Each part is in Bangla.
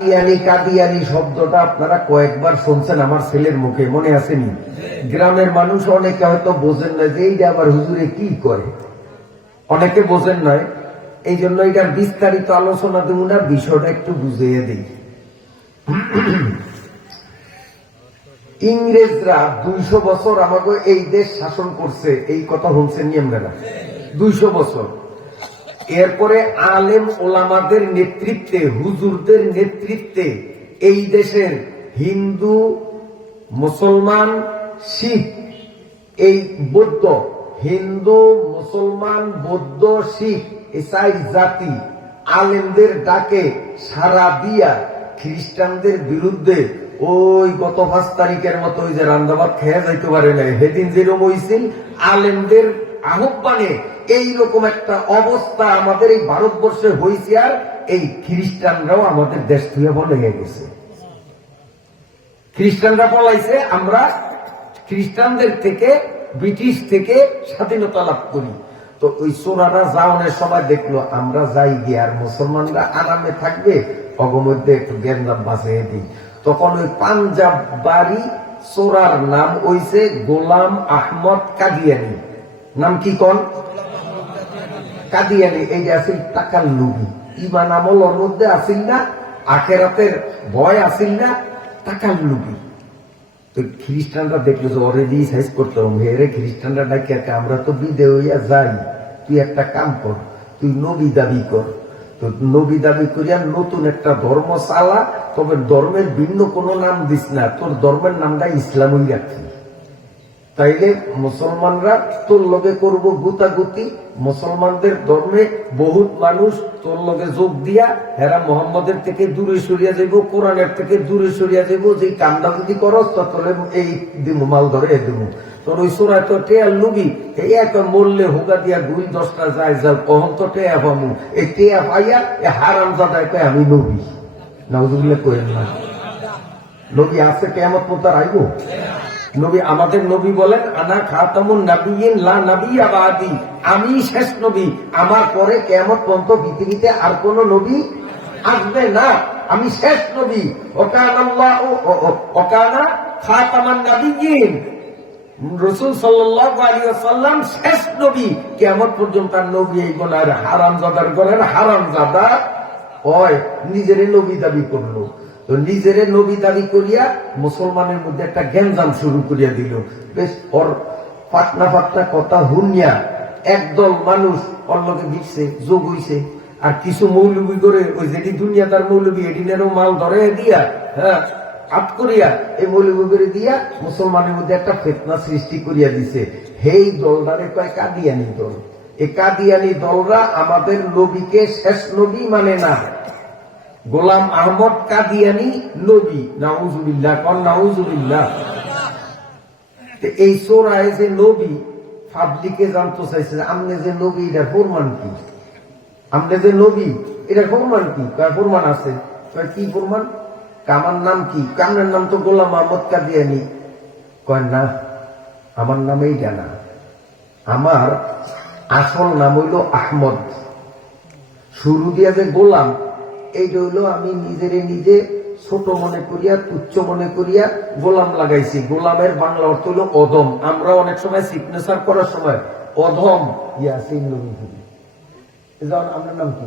কাদিয়ানি শব্দটা আপনারা কয়েকবার শুনছেন আমার ছেলের মুখে, মনে আসেনি? গ্রামের মানুষ অনেকে হয়তো বোঝেন না যে এইটা আবার হুজুরে কি করে, অনেকে বোঝেন নয়। এই জন্য এটার বিস্তারিত আলোচনা দেব না, বিষয়টা একটু বুঝিয়ে দিই। ইংরেজরা 200 বছর আমাকে এই দেশ শাসন করছে, এই কথা শুনছেন আমরা? 200 বছর। এরপরে আলেম ওলামাদের নেতৃত্বে, হুজুরদের নেতৃত্বে এই দেশের হিন্দু, মুসলমান, শিখ, এই বৌদ্ধ, হিন্দু, মুসলমান, বৌদ্ধ, শিখ, এই 4 জাতি আলেমদের ডাকে সারা দিয়া খ্রিস্টানদের বিরুদ্ধে ওই গত 5 তারিখের মতো ওই যে রান্দাবাদ খেয়ে যাইতে পারে না, সেদিন যেরকম হয়েছিল আলেমদের আহ্বানে এইরকম একটা অবস্থা আমাদের এই ভারতবর্ষে হয়েছে। আর এই খ্রিস্টানরাও আমাদের দেশ থেকে লেগে গেছে, খ্রিস্টানরা পলাইছে, আমরা খ্রিস্টানদের থেকে, ব্রিটিশ থেকে স্বাধীনতা লাভ করি। তো ওই চোরারা যাওয়ানোর সময় দেখলো আমরা যাই গিয়ে আর মুসলমানরা আরামে থাকবে, অগমধ্যে একটু গেন্দাম বাঁচিয়ে দিই। তখন ওই পাঞ্জাব বাড়ি চোরার নাম হইছে গোলাম আহমদ কাদিয়ানি। নাম কি কোন? কাদিয়ানি। এই যে আসিল টাকার লুবি, ইমান আমলের মধ্যে আসিল না, আখেরাতের ভয় আসিল না, টাকার লুবি। তো খ্রিস্টানরা দেখলো যে ওরে দিয়ে সাইজ করতে হবে, হেরে খ্রিস্টানরা ডাকে আমরা তো বিদে হইয়া যাই, তুই একটা কাম কর, তুই নবী দাবি কর। তো নবী দাবি করিয়া নতুন একটা ধর্ম চালা, তবে ধর্মের ভিন্ন কোনো নাম দিস না, তোর ধর্মের নামটা ইসলামই রাখি। তাইলে মুসলমানরা তোর লগে করব গুতাগুতি, মুসলমানদের ধর্মে বহুত মানুষ তোর লগে যোগ দিয়া হেরা মোহাম্মদের থেকে দূরে সরিয়া যাইব, কোরআনের থেকে দূরে সরিয়া যাইব। যে কামটা যদি করস তোর এই দিব মাল ধরে দিব, তোর ওই সোরায় তো টেয়ার লুবি, এই এক মরলে হুগা দিয়া 2-10টা যায় যাও, কখন তো টেয়া পামু, এই টেয়া পাইয়া এ হারাম জাদায় কয় আমি নবী। নাউজুবিল্লাহ কইেন না, নবী আছে কিয়ামত পর্যন্ত আইব। নবী, আমাদের নবী বলেন আনা খাতামুন নাবিয়িন লা নাবিয়্যা বাদি, আমি শেষ নবী, আমার পরে কিয়ামত পর্যন্ত পৃথিবীতে আর কোন নবী আসবে না, আমি শেষ নবী। ওয়াকানা খাতামান নাবিয়িন, রাসূল সাল্লাল্লাহু আলাইহি ওয়াসাল্লাম শেষ নবী, কিয়ামত পর্যন্ত আর নবী এই গোনার হারামজাদার গলেন হারামজাদা হয়, নিজেরে নবী দাবি করলো। তো নিজেরে নবী দাবি করিয়া মুসলমানের মধ্যে একটা গ্যাঞ্জাম শুরু করিয়া দিল। বেশ ওর পাটনা পাটনা কথা হুনিয়া একদল মানুষ ওর লোকে দিচ্ছে, যোগ হইছে। আর কিছু মৌলবি করে ওই যেটি দুনিয়াদার মৌলবি এদিনেরও মাল ধরে দিয়া, হ্যাঁ আপ করিয়া এই মৌলবি করে দিয়া মুসলমানের মধ্যে একটা ফিতনা সৃষ্টি করিয়া দিছে। হেই দলটারে কয় কাদিয়ানি দল। এই কাদিয়ানি দলরা আমাদের নবীকে শেষ নবী মানে না। গোলাম আহমদ কাদিয়ানি নবী, নাউজুবিল্লাহ কোন নাউজুবিল্লাহ। এই সোরায় যে নবী পাবলিকে জানতে চাইছে, আমনে যে নবী এটার প্রমাণ কি? আমনে যে নবী এটার প্রমাণ কি? প্রমাণ আছে। কি প্রমাণ? আমার নাম কি? কামের নাম তো গোলাম আহমদ কাদিয়ানি। কয় না, আমার নাম এইটা না, আমার আসল নাম হইল আহমদ। শুরু দিয়া যে গোলাম, এইটা হইলো আমি নিজেরে নিজে ছোট মনে করিয়া, তুচ্ছ মনে করিয়া গোলাম লাগাইছি। গোলামের বাংলা অর্থ হইল অধম। আমরা অনেক সময় সিগনেচার করার সময় অধম ইয়াসিন নবী, আপনার নাম কি?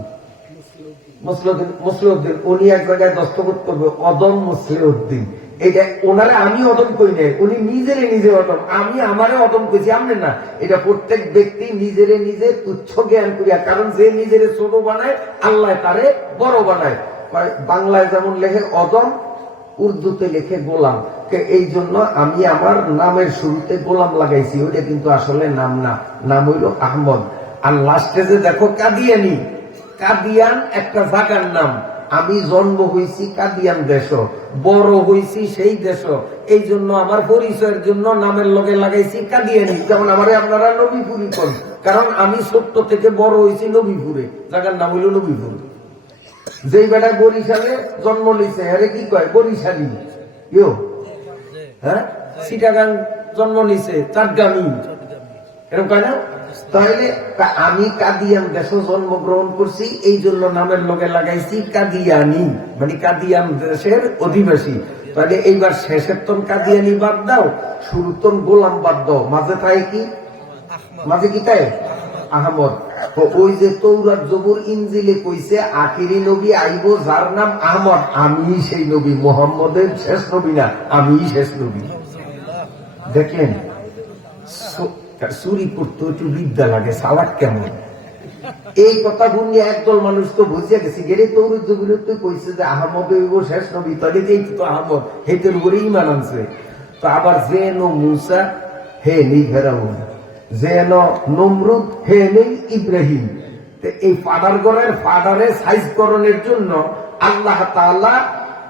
মুসলিউদ্দিন। উনি এক জায়গায় দস্তখত করবে অদম মুসলিউদ্দিন। এটা ওনারা আমি অদম করি নাই, উনি নিজেরে নিজে অদম, আমি আমারে অদম করেছি, আমনে না। এটা প্রত্যেক ব্যক্তি নিজেরে নিজে তুচ্ছ জ্ঞান করিয়া, কারণ যে নিজেরে ছোট বানায় আল্লাহ তারে বড় বানায়। বাংলায় যেমন লেখে অদম, উর্দুতে লেখে গোলাম। এই জন্য আমি আমার নামের শুরুতে গোলাম লাগাইছি, ওইটা কিন্তু আসলে নাম না, নাম হইল আহমদ। আর লাস্টে যে দেখো কাদিয়ানি, কাদিয়ান একটা জায়গার নাম। আমি জন্ম হয়েছি কাদিয়ান দেশ, বড় হয়েছি সেই দেশ, এই জন্য আমার পরিচয়ের জন্য নামের লগে লাগাইছি কাদিয়ানি। যেমন আমারে আপনারা নবীপুরি করেন, কারণ আমি ছোট্ট থেকে বড় হয়েছি নবীপুরে, জায়গার নাম হইল নবীপুর। যেই বেটা বরিশালে জন্ম নিছে আরে কি কয় বরিশালী, হ্যাঁ চিটাগাং জন্ম নিছে চাটগামী, এরকম কয় না? তাহলে আমি কাদিয়ান দেশে জন্মগ্রহণ করছি, এই জন্য নামের লগে লাগাইছি কাদিয়ানি, মানে কাদিয়ান দেশের অধিবাসী। তাহলে এইবার শেষের তন কাদিয়ানি বাদ দাও, শুরুর তন গোলাম বাদ দাও, মাঝে থাকে কি? মাঝে কি তাই? আহমদ। তো ওই যে তৌরাত জবুর ইনজিলে কইছে আখিরি নবী আইব যার নাম আহমদ, আমি সেই নবী, মোহাম্মদের শেষ নবী না, আমি শেষ নবী। দেখলেন চুরি করতে একটু বিদ্যা লাগে, সালাক কেমন? এই কথা শুনি একদল মানুষ তো বুঝিয়া গেছে, গেলে তৌরাত জবুরে তো কইছে যে আহমদ হইব শেষ নবী, তাহলে তো আহমদ হেতের উপরে ইমান আনছে। তো আবার যে নো মুসা হে নেই ফেরাউন, যেন নমরুদ হে নেই ইব্রাহিম। এই ফাডার গড়ের ফাডারে সাইজ করণের জন্য আল্লাহ তাআলা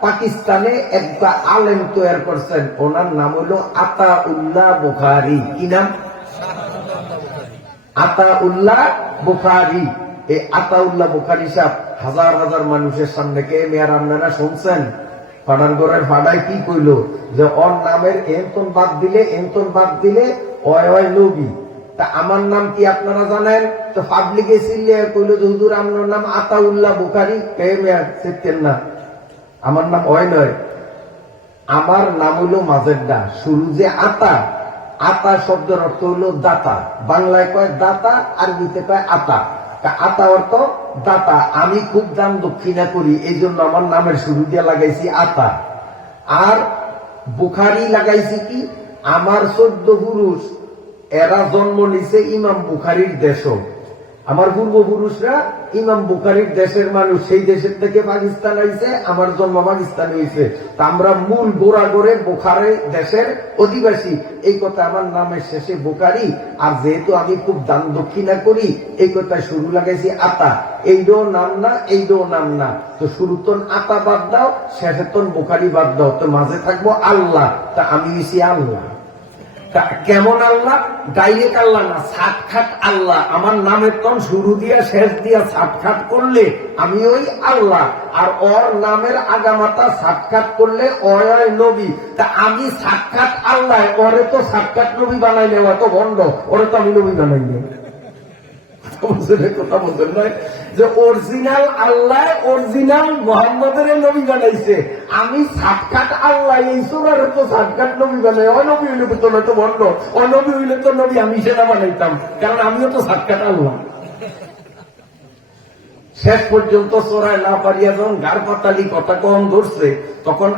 পাকিস্তানে একটা আলেম তৈরি করছেন, ওনার নাম হলো আতাউল্লাহ বুখারী। কি নাম? আতাউল্লাহ বুখারী। এই আতাউল্লাহ বুখারী সাহেব হাজার হাজার মানুষের সামনে কে মেয়ার আপনারা শুনছেন? ফাডার গড়ের ফাডায় কি কইল যে ওর নামের এন্তন বাদ দিলে ওয় নবী। তা আমার নাম কি আপনারা জানেন? তো পাবলিকে চিল্লে কইল যে হুজুর আপনার নাম আতাউল্লাহ বুখারী। কে মেয়ার চিনতেন না? আমার নাম ওয় নয়, আমার নাম হইল মাজেদ্দা। শুরু যে আতা, আতা শব্দের অর্থ হইল দাতা। বাংলায় কয় দাতা, আরবিতে কয় আতা। আতা অর্থ দাতা। আমি খুব দান দক্ষিণা করি, এই জন্য আমার নামের শুরু দিয়ে লাগাইছি আতা। আর বুখারী লাগাইছি কি, আমার 14 পুরুষ এরা জন্ম নিছে ইমাম বুখারীর দেশ। আমার পূর্বপুরুষরা ইমাম বুখারীর দেশের মানুষ, সেই দেশের থেকে পাকিস্তান আইছে, আমার জন্ম পাকিস্তানে হয়েছে। তা আমরা মূল গোড়া গড়ে বুখারী দেশের অধিবাসী, এই কথা আমার নামের শেষে বুখারী। আর যেহেতু আমি খুব দান দক্ষিণা করি, এই কথা শুরু লাগাইছি আতা। এইটাও নাম না, এইটাও নাম না। তো শুরুতন আতা বাদ দাও, শেষেতন বুখারী বাদ দাও, তো মাঝে থাকবো আল্লাহ। তা আমি হইছি আল্লাহ। কেমন আল্লাহ? ডাইরেক্ট আল্লাহ না, সাটখাট আল্লাহ। আমার নামের তন শুরু দিয়া শেষ দিয়া সাটখাট করলে আমি ওই আল্লাহ, আর ওর নামের আগামাতা সাটখাট করলে ওয় নবী। তা আমি সাটখাট আল্লাহ, ওরে তো সাটখাট নবী বানাই নেওয়া তো ভণ্ড, ওরে তো আমি নবী বানাই নেই। কথা বলতেন নয় যে অরিজিনাল আল্লাহ অরিজিনাল মোহাম্মদের নবী বানাইছে, আমি সাটখাট আল্লাহ, এই সুরারে তো সাটখাট নবী বানাই। অনবী হইলে তো নয়তো বন্ধ, অনবী হইলে তো নবী আমি সেটা বানাইতাম, কারণ আমিও তো সাটখাট আল্লাহ। শেষ পর্যন্ত সোরায় না পারিয়া যখন গার পাতালি কথা কম ধরছে, তখন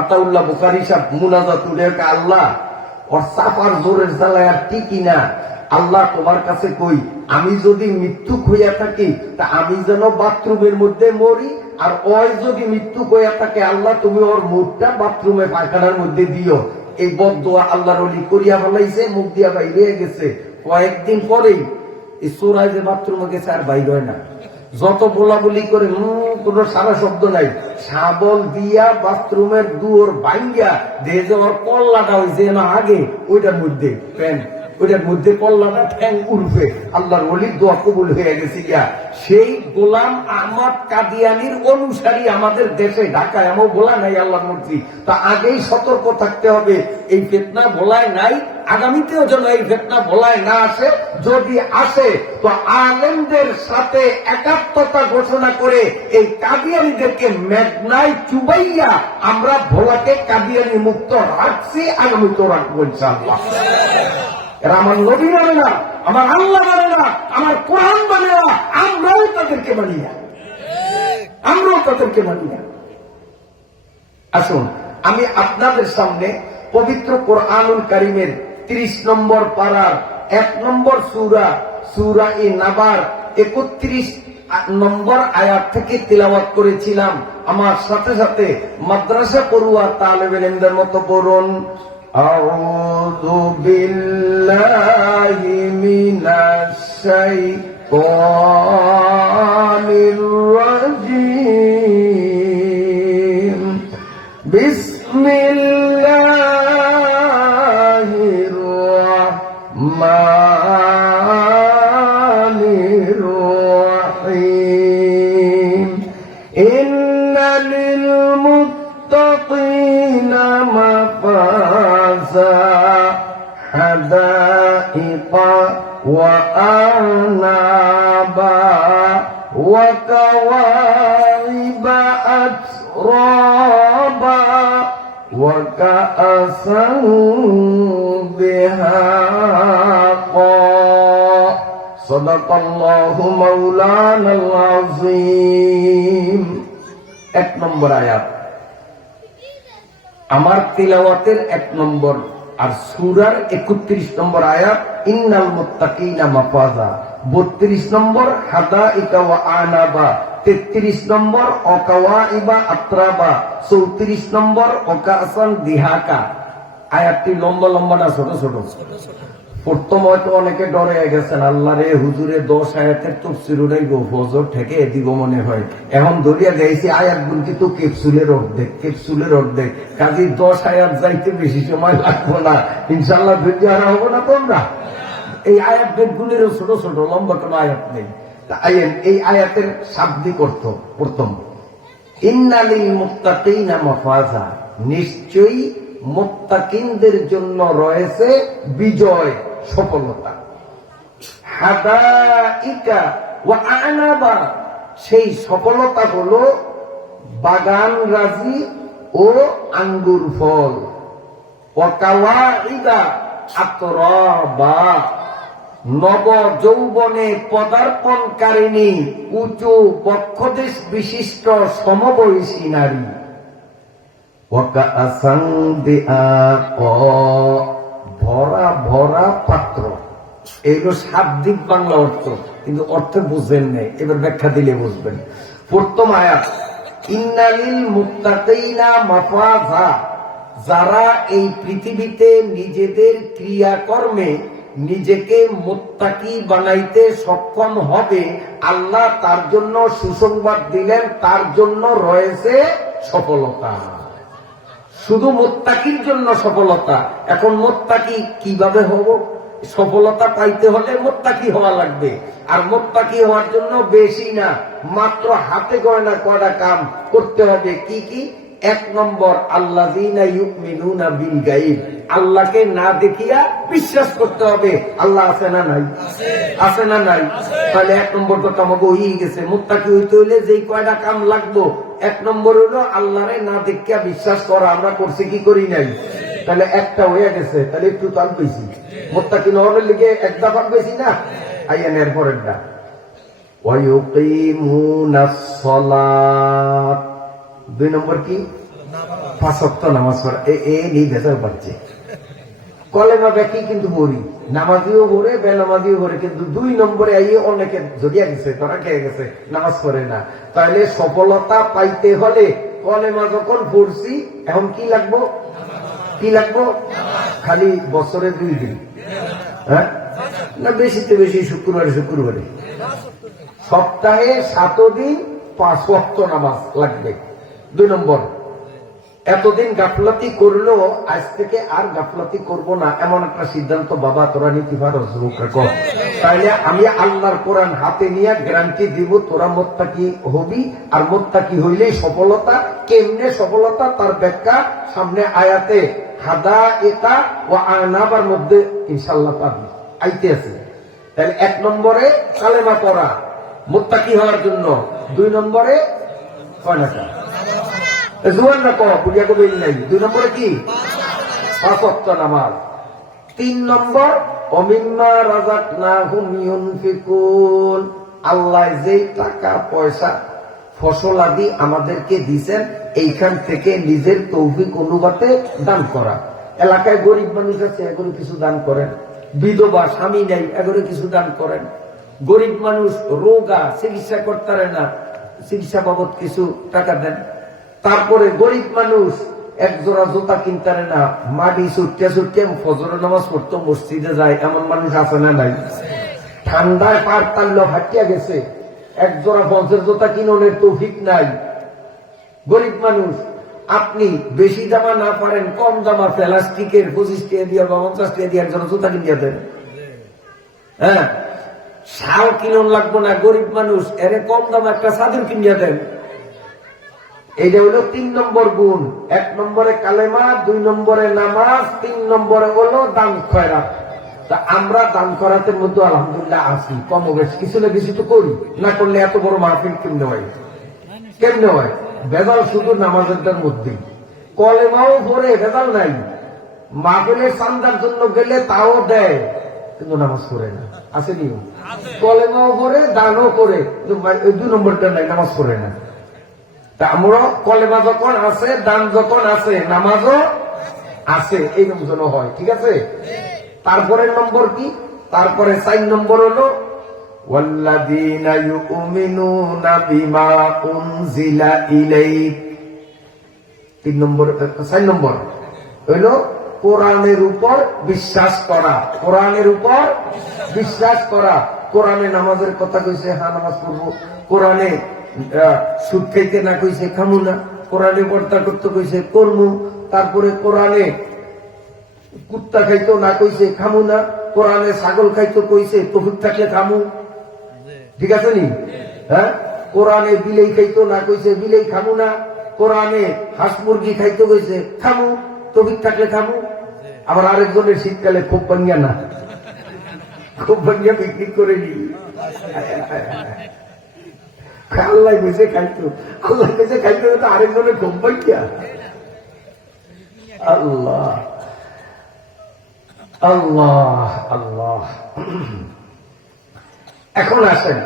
আতাউল্লাহ বুখারী সাহেব মুনাজাত উঠে, আল্লাহ ওর চাপার জোরের জ্বালায় আর টিকি না, আল্লাহ তোমার কাছে কই, আমি যদি মৃত্যু হইয়া থাকি তা আমি যেন বাথরুমের মধ্যে মরি, আর ওই যদি মৃত্যু হইয়া থাকে আল্লাহ তুমি ওর মুখটা বাথরুমে পায়খানার মধ্যে দিও। এই বদদোয়া আল্লাহর ওলি করিয়া ফেলাইছে, মুখ দিয়া বাইরে গেছে। কয়েকদিন পরেই এই চোরাই যে বাথরুমে গেছে আর বাইর হয় না। যত বলাবলি করে কোন সারা শব্দ নাই, শাবল দিয়া বাথরুমের দুয়ার ভাঙ্গিয়া দিয়ে যে ওর কল্লাটা হয়েছে না আগে, ওইটার মধ্যে প্যান্ট, ওইটার মধ্যে কল্লাটা ঠ্যাং উঠবে। আল্লাহর ওলির দোয়া কবুল হয়ে গেছে গিয়া। সেই গোলাম আহমদ কাদিয়ানির অনুসারী আমাদের দেশে ঢাকায় এমন বলা নাই আল্লাহর মূর্তি। তা আগেই সতর্ক থাকতে হবে, এই ফিতনা বলায় নাই, আগামীতেও যেন এই ফিতনা বলায় না আসে। যদি আসে তো আলেমদের সাথে একাত্মতা ঘোষণা করে এই কাদিয়ানিদেরকে মেঘনায় চুবাইয়া আমরা ভোলাকে কাদিয়ানি মুক্ত রাখছি, আগামীতেও রাখবো ইনশাআল্লাহ। এরা আমার নবী মানে না, আমার আল্লাহ মানে না, আমার কোরআন মানে না, আমরাও তাদেরকে মানি না, আমরাও তাদেরকে মানি না। আসুন আমি আপনাদের সামনে পবিত্র কোরআনুল কারীমের 30 নম্বর পারার 1 নম্বর সূরা, সূরা নাবার 31 নম্বর আয়াত থেকে তিলাওয়াত করেছিলাম। আমার সাথে সাথে মাদ্রাসা পড়ুয়া তালেবে ইলমের মতো পড়ুন। আউযু বিল্লাহি মিনাশ শাইতানির রাজীম। বিসমিল্লাহির রাহমানির রাহিম। ইন্না লিল মুত্তাকিনা মাফাজা হাদাইকা وأعنابا وكواعب أترابا وكأسا دهاقا صدق الله مولانا العظيم। 1 নম্বর আয়াত আমার তিলাওয়াতের 1 নম্বর, আর সূরার 31 নম্বর আয়াত ইন্নাল মুত্তাকিনা মাফাজা, 32 নম্বর হাদাইকা ওয়া আনাবা, 33 নম্বর অকাওয়াইবা আত্রাবা, 34 নম্বর অকাসান দিহাকা। আয়াতটি লম্বা লম্বা না ছোট ছোট? প্রথম হয়তো অনেকে ডরে গেছেন, আল্লাহ রে হুজুরে 10 আয়াতের তফসির উড়াইব, ফজর থেকে দিব মনে হয়। এখন ধরিয়া যাইছি আয়াত গুনতি তো ক্যাপসুলের অর্ধেক, কাজে 10 আয়াত যাইতে বেশি সময় লাগবো না, ইনশাল্লাহ ধৈর্য হারা হবো না তোমরা। এই আয়াত গুলিরও ছোট ছোট, লম্বা কোনো আয়াত নেই। এই আয়াতের শাব্দিক অর্থ প্রথম, ইন্নালিল মুত্তাকিনা মাফাজা, নিশ্চয়ই মুত্তাকিনদের জন্য রয়েছে বিজয়, সফলতা। হাদাইকা ওয়া আনাবা, সেই সফলতা হলো বাগান রাজি ও আঙ্গুর ফল। ওয়া কাওয়াইবা আতরাবা, নব যৌবনে পদার্পণকারিণী উঁচু বক্ষদেশ বিশিষ্ট সমবয়সী নারী। ভরা ভরা পাত্র, এইগুলো শাব্দিক বাংলা অর্থ, কিন্তু অর্থ বুঝবেন নেই, এবার ব্যাখ্যা দিলে বুঝবেন। প্রথম আয়াত ইন্নালিল মুত্তাকিনা মাফাজা, যারা এই পৃথিবীতে নিজেদের ক্রিয়াকর্মে নিজেকে মুত্তাকি বানাইতে সক্ষম হবে, আল্লাহ তার জন্য সুসংবাদ দিলেন, তার জন্য রয়েছে সফলতা। শুধু মুত্তাকির জন্য সফলতা। এখন মুত্তাকি কিভাবে হব? সফলতা পাইতে হলে মুত্তাকি হওয়া লাগবে, আর মুত্তাকি হওয়ার জন্য বেশি না, মাত্র হাতে গয়না কয়টা কাম করতে হবে। কি কি? 1 নম্বর আল্লাযীনা ইউমিনুনা বিল গায়ব, আল্লাহকে না দেখিয়া বিশ্বাস করতে হবে। আল্লাহ আছে না নাই? আছে না নাই? তাহলে 1 নম্বর তো আমাকে হয়ে গেছে। মুত্তাকি হইতে হইলে যেই কয়টা কাম লাগবো, 1 নম্বর হলো আল্লাহরে না দেখিয়া বিশ্বাস করা। আমরা করছি কি করি নাই? তাহলে একটা হয়ে গেছে, তাহলে একটু তাল পেয়েছি। মুত্তাকি নহলে লিগে এক দফা পেয়েছি না। আইয়ান এর পরেরটা ওয়া ইউকিমুনাস সালাত, 2 নম্বর কি? 5 ওয়াক্ত নামাজ পড়া। এই ভেতর পাচ্ছে কলেমা ব্যাকি কিন্তু পড়ি, নামাজিও পড়ে বেনামাজিও পড়ে, কিন্তু 2 নম্বরে আইয়ে অনেকে জড়িয়ে গেছে, তারা খেয়ে গেছে, নামাজ পড়ে না। তাহলে সফলতা পাইতে হলে কলেমা যখন পড়ছি, এখন কি লাগবো? কি লাগবো? খালি বছরে 2 দিন, হ্যাঁ না বেশিতে বেশি শুক্রবারে সপ্তাহে 7 দিন 5 ওয়াক্ত নামাজ লাগবে। 2 নম্বর, এতদিন গাফলাতি করলো, আজ থেকে আর গাফলাতি করব না, এমন একটা সিদ্ধান্ত বাবা তোরা নিতে পারো। তাইলে আমি আল্লাহর কোরআন হাতে নিয়ে গ্যারান্টি দিব, তোরা মুত্তাকি হবি, আর মুত্তাকি হইলেই সফলতা। কেমনে সফলতা তার ব্যাখ্যা সামনে আয়াতে হাদাইকা ওয়া আনাবার মধ্যে ইনশাআল্লাহ পাবি, আইতে আছে। তাহলে 1 নম্বরে কালেমা পড়া মুত্তাকি হওয়ার জন্য, 2 নম্বরে কয়টা জুয়ান না করা পূজা করবে নাই, 2 নম্বরে কি? 5 ওয়াক্ত নামাজ। 3 নম্বর অমিম্মা রাযাকনাহুম ইউনফিকুন, আল্লাহ যে টাকা পয়সা ফসল আদি আমাদেরকে দিয়েছেন, এইখান থেকে নিজের তৌফিক অনুপাতে দান করা। এলাকায় গরিব মানুষ আছে, এগুলো কিছু দান করেন। বিধবা স্বামী নাই, এগুলো কিছু দান করেন। গরিব মানুষ রোগা, চিকিৎসা করতে পারে না, চিকিৎসা বাবদ কিছু টাকা দেন। তারপরে গরিব মানুষ 1 জোড়া জুতা কিনতে পারে না, মাটি ছুটিয়া ফজরের নামাজ পড়তো, মসজিদে যায়, এমন মানুষ আছে না নাই? ঠান্ডায় পার টানলো হাঁটিয়া গেছে, 1 জোড়া পঞ্চের জুতা কিনোনের তৌফিক নাই। গরিব মানুষ, আপনি বেশি দামা না পারেন, কম দামা প্লাস্টিকের 25 টাকা দিয়ে বা 50 টাকা দিয়ে 1 জোড়া জুতা কিনিয়া দেন। হ্যাঁ, শাল কিনুন লাগবো না, গরিব মানুষ এর কম দামে একটা চাদর কিনিয়া দেন। এইটা হলো 3 নম্বর গুণ। 1 নম্বরে কালেমা, 2 নম্বরে নামাজ, 3 নম্বরে হলো দান খয়রাত। তা আমরা দান করাতের মধ্যে আলহামদুলিল্লাহ আছি, কম বেশ কিছু না কিছু তো করি, না করলে এত বড় মাহফিল কেমনে হয়? কেমনে হয়? ভেজাল শুধু নামাজের মধ্যেই, কলেমাও পড়ে ভেজাল নাই, মাহফিলের চান্দার জন্য গেলে তাও দেয়, কিন্তু নামাজ পড়ে না, আসেনি? কলেমাও পড়ে, দানও করে, দুই নম্বরটা নাই, নামাজ পড়ে না। তা আমরা কলেমা যখন আছে, দান যখন আছে, নামাজও আছে, এইরকম যেন হয়। ঠিক আছে? তারপরের নম্বর কি? তারপরে 4 নম্বর হলো ওয়াল্লাযীনা ইউমিনুনা বিমা উনজিলা ইলাইক। 4 নম্বর হলো কোরআনের উপর বিশ্বাস করা। কোরআনের উপর বিশ্বাস করা। কোরআনে নামাজের কথা কইছে, হ্যাঁ নামাজ পড়বো। কোরআনে সুদ খাইতে না কইছে, খামু না। কোরআনে পর্দা করতে কইছে, করবো। তারপরে কোরআনে কুত্তা খাইতো না কইছে, খামু না। কোরআনে ছাগল খাইতো কইছে, তৌফিক থাকলে খামু। ঠিক আছে নি? হ্যাঁ, কোরআনে বিলেই খাইতো না কইছে, বিলেই খামু না। কোরআনে হাঁস মুরগি খাইতো কইছে, খামু, তৌফিক থাকলে খামু। আবার আরেকজনের শীতকালে খুব ভাঙ্গিয়া না, খুব ভাঙ্গিয়া বিক্রি করে নি। আল্লাহ কইছে খাইতো, আল্লাহ কইছে খাইতো, তো আরেকজনের খুব ভাঙ্গিয়া। আল্লাহ আল্লাহ আল্লাহ। এখন আসেন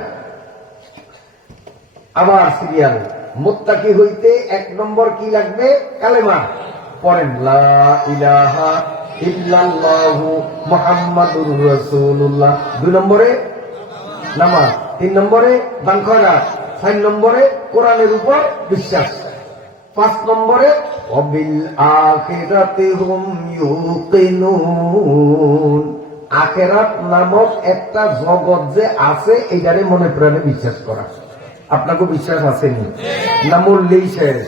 আবার সিরিয়াল। মুত্তাকি হইতে 1 নম্বর কি লাগবে? কালেমা পড়েন, লা ইলাহা ইল্লাল্লাহু মুহাম্মাদুর রাসূলুল্লাহ। 2 নম্বরে নামাজ, 3 নম্বরে দান করা, 4 নম্বরে কোরআনের উপর বিশ্বাস, 5 নম্বরে ওয়াবিল আখিরাতি হুম ইউকিনুন। আখিরাত নামক একটা জগৎ যে আছে, এইটারে মনে প্রাণে বিশ্বাস করা। আপনাকে বিশ্বাস আসেনি না? মরলেই শেষ।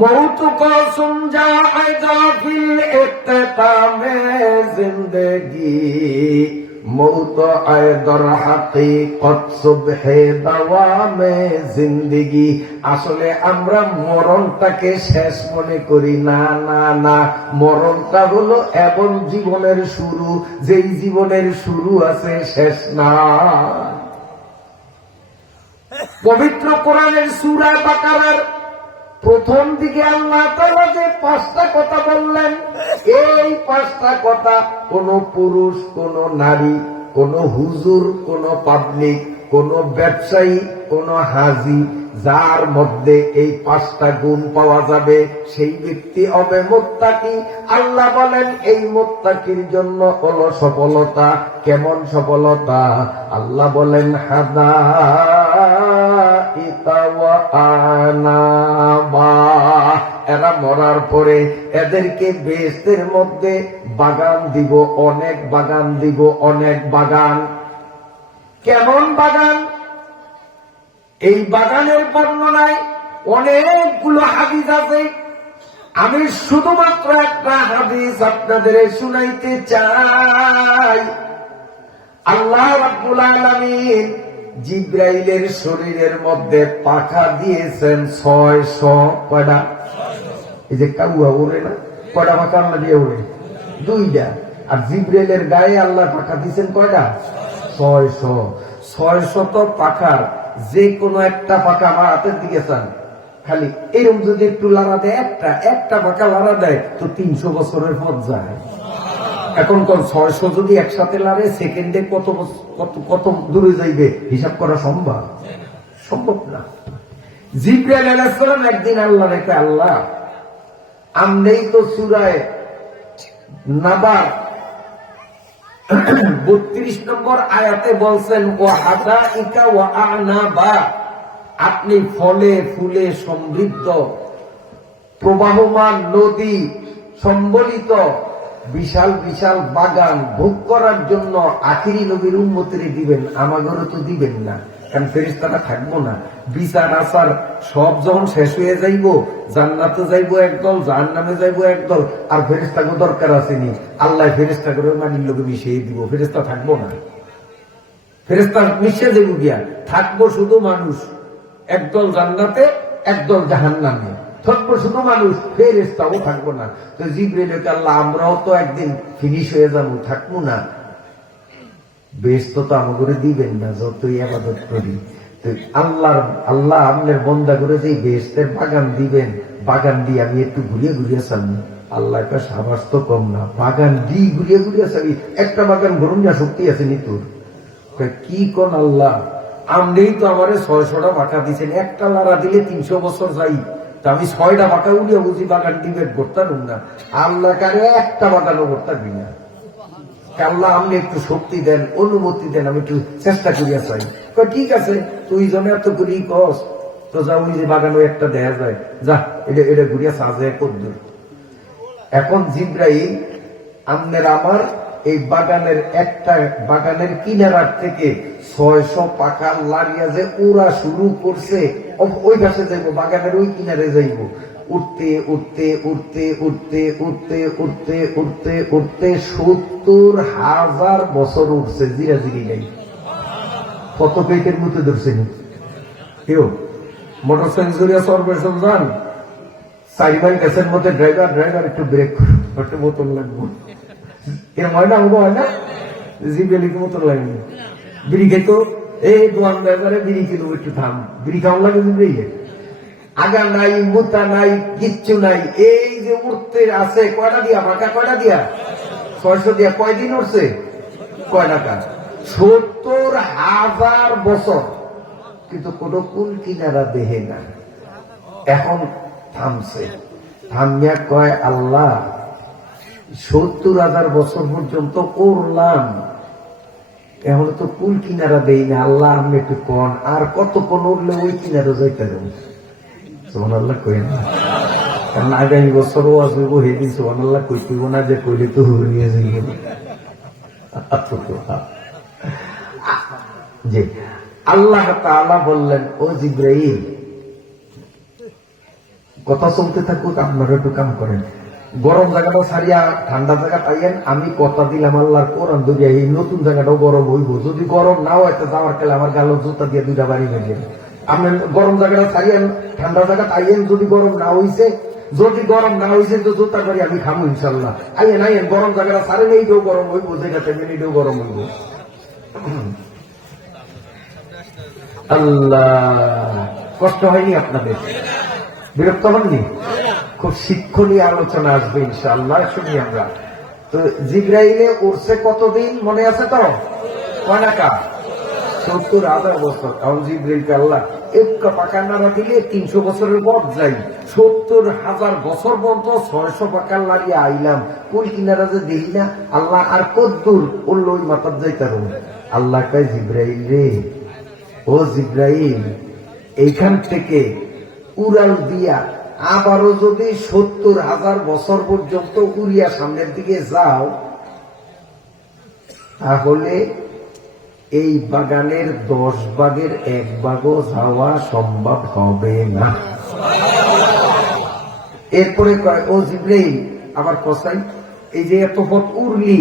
মৌত কো সমঝায়েগা ফিল ইখতিতামে জিন্দেগি, মৌত আয়ে দর হাকিকত সুবহে দাওয়ামে জিন্দেগি। আসলে আমরা মরণটাকে শেষ মনে করি না, না না। মরণটা হলো এমন জীবনের শুরু, যেই জীবনের শুরু আছে, শেষ না। পবিত্র কোরআনের সূরা বাকারার প্রথম দিকে আল্লাহ তাআলা যে 5টা কথা বললেন, এই 5টা কথা কোন পুরুষ, কোন নারী, কোন হুজুর, কোন পাবলিক, কোন ব্যবসায়ী, কোন হাজি, যার মধ্যে এই 5টা গুণ পাওয়া যাবে, সেই ব্যক্তি হবে মুত্তাকি। আল্লাহ বলেন এই মুত্তাকির জন্য হলো সফলতা। কেমন সফলতা? আল্লাহ বলেন হাদাইকা ওয়া আনাবা। এরা মরার পরে এদেরকে বেহেশতের মধ্যে বাগান দিব, অনেক বাগান দিব, অনেক বাগান। কেমন বাগান? এই বাগানের বর্ণনায় অনেকগুলো হাদিস আছে। আমি শুধুমাত্র একটা হাদিস আপনাদের শুনাইতে চাই। আল্লাহ রাব্বুল আলামিন জিব্রাইলের শরীরের মধ্যে পাখা দিয়েছেন 600। কয়টা? এই যে কাউয়া ওড়ে না, কয়টা পাখা আল্লাহ দিয়ে ওড়ে? 2টা। আর জিব্রাইলের গায়ে আল্লাহ পাখা দিয়েছেন কয়টা? 600। 600 পাখার যে কোনো একটা পাখা আমার হাতের দিকে চান, খালি এরকম যদি একটু লাড়া দেয়, একটা পাখা লাড়া দেয় তো 300 বছরের পথ যায়। এখন কোন 600 যদি একসাথে লাড়ে, সেকেন্ডে কত কত দূরে যাইবে হিসাব করা সম্ভব? সম্ভব না। জিবরাইল আলাইহিস সালাম একদিন আল্লাহ রেখে, আল্লাহ আমনেই তো সূরা নাবা 32 নম্বর আয়াতে বলছেন ওয়া হাদাইকা ওয়া আনাবা, আপনি ফলে ফুলে সমৃদ্ধ প্রবাহমান নদী সম্বলিত বিশাল বিশাল বাগান ভোগ করার জন্য আখিরি নবীর উম্মতের দিবেন, আমাদেরও তো দিবেন না, কারণ ফেরেশতারা থাকবো না। বিচার আচার সব যখন শেষ হয়ে যাইব, জান্নাতে যাইব একদল, জাহান্নামে যাইব একদল, আর ফেরেশতাকে দরকার আসেনি। আল্লাহ ফেরেশতা করে মানির লোকে মিশিয়ে দিব, ফেরেশতা থাকবো না। ফেরেশতা মিশিয়ে দেব গিয়া, থাকবো শুধু মানুষ, একদল জান্নাতে একদল জাহান্নামে, থাকবো শুধু মানুষ, ফেরেশতাও থাকবো না। তো জিবরাইলকে আল্লাহ, আমরাও তো একদিন ফিনিশ হয়ে যাবো, থাকবো না, বেহেশত তো আমাকে দিবেন না যতই ইবাদত করি। তো আল্লাহ আপনার বন্দা করে যে বেহেশতের বাগান দিবেন, বাগান দিয়ে আমি একটু ঘুরিয়ে ঘুরিয়ে চালি। আল্লাহ একটা সাবাস তো কম না, বাগান দি ঘুরিয়ে ঘুরিয়ে চালি। একটা বাগান ঘুরুন যা শক্তি আছে নি তোর? কি কোন আল্লাহ, আমনেই তো আমার 600টা বাঁকা দিচ্ছেন, একটা লারা দিলে 300 বছর যাই, তা আমি 6টা বাঁকা উড়িয়ে বুঝি বাগান ডিবেট করতাম না। আল্লাহ কারে একটা বাগানও করতাম না। আল্লাহ আপনি একটু শক্তি দেন, অনুমতি দেন, আমি একটু চেষ্টা করিয়া চাই। ঠিক আছে, তুই জনে এত করি কস তো যা, ওই যে বাগানও একটা দেখা যায়, যা এটা এটা ঘুরিয়া সাজে কদ্দুর। এখন জিব্রাইল আমনের আমার এই বাগানের একটা বাগানের কিনারার থেকে 600 পাকা লাড়িয়া যে ওরা শুরু করছে, ওই পাশে যাইবো, বাগানের ওই কিনারে যাইবো। উঠতে উঠতে উঠতে উঠতে উঠতে উঠতে উঠতে উঠতে 70,000 বছর উঠছে, জিরাজিরি নেই। কত পেটের মধ্যে ধরছেন কেউ? মোটর সাইকেল সর্বেশন যান 4 মাইল গ্যাসের মধ্যে ড্রাইভার একটু ব্রেক করতে বোতল লাগবো, এরকম হয় না? হয় না? জিবেলিকে মতন লাগবে। বিড়ি খেত, এই দোয়ান ড্রাইভারে বিড়ি কিলো, একটু থাম, বিড়ি খাওয়া লাগে জিব্রাইলে। আগা নাই, মুতা নাই, কিচ্ছু নাই। এই যে উঠতে আছে কয়টা দিয়া, বাঁকা কয়টা দিয়া, 600 দিয়া। কয়দিন উঠছে? কয় টাকা? 70,000 বছর, কিন্তু কোন কুল কিনারা দেহে না। এখন থামছে, থামিয়া কয় আল্লাহ 70,000 বছর পর্যন্ত করলাম, এখন তো কুল কিনারা দেই না। আল্লাহ আমি একটু কন, আর কতক্ষণ উঠলে ওই কিনারা যাইতে দেবো? সুবহানাল্লাহ কই না, কারণ আগামী বছর ওয়াজ হইব, হেদিন সুবহানাল্লাহ কইতেইব না, যে কইলে তো হরিয়ে যাইব। যে আল্লাহ তাআলা বললেন, ও জিবরাইল কথা চলতে থাকুক, আপনারা একটু কাম করেন, গরম জায়গাটা ছাড়িয়া ঠান্ডা জায়গা পাইয়েন। আমি কথা দিলাম আল্লাহর কোরআন ধরিয়া এই নতুন জায়গাটাও গরম হইব। যদি গরম নাও একটা যাওয়ার খেলে আমার গালো জুতা দিয়ে 2টা বাড়ি ভেজে, আপনি গরম জায়গাটা ছাড়িয়েন, ঠান্ডা জায়গা পাইয়েন। যদি গরম না হইছে তো জুতা করি আমি খাবো ইনশাল্লাহ। আইয়েন গরম জায়গাটা ছাড়েন, এইটাও গরম হইব, যেটা চাইবেন এইটাও গরম হইব। আল্লাহ, কষ্ট হয়নি আপনাদের? বিরক্ত হননি? খুব শিক্ষণীয় আলোচনা আসবে ইনশাআল্লাহ, শুনি আমরা। তো জিবরাইলে উঠছে কতদিন মনে আছে তো? কয় টাকা? 70,000 বছর। এখন জিবরাইলকে আল্লাহ একটা পাকা নাড়া দিলে 300 বছরের পর যাই, 70,000 বছর পর্যন্ত 600 পাকা লাড়িয়ে আইলাম, কুল কিনারা যে দেখি না। আল্লাহ আর কদ্দুর উল্ল ওই মাথার যাইতার? আল্লাহ কয় জিবরাইল রে, ও জিবরাইল, এইখান থেকে উড়াল দিয়া আবারও যদি 70,000 বছর পর্যন্ত উড়িয়া সামনের দিকে যাও, তাহলে এই বাগানের 10 ভাগের 1 ভাগও যাওয়া সম্ভব হবে না। এরপরে কয়, ও জিবরাইল আবার কসাই, এই যে এত পথ উড়লি,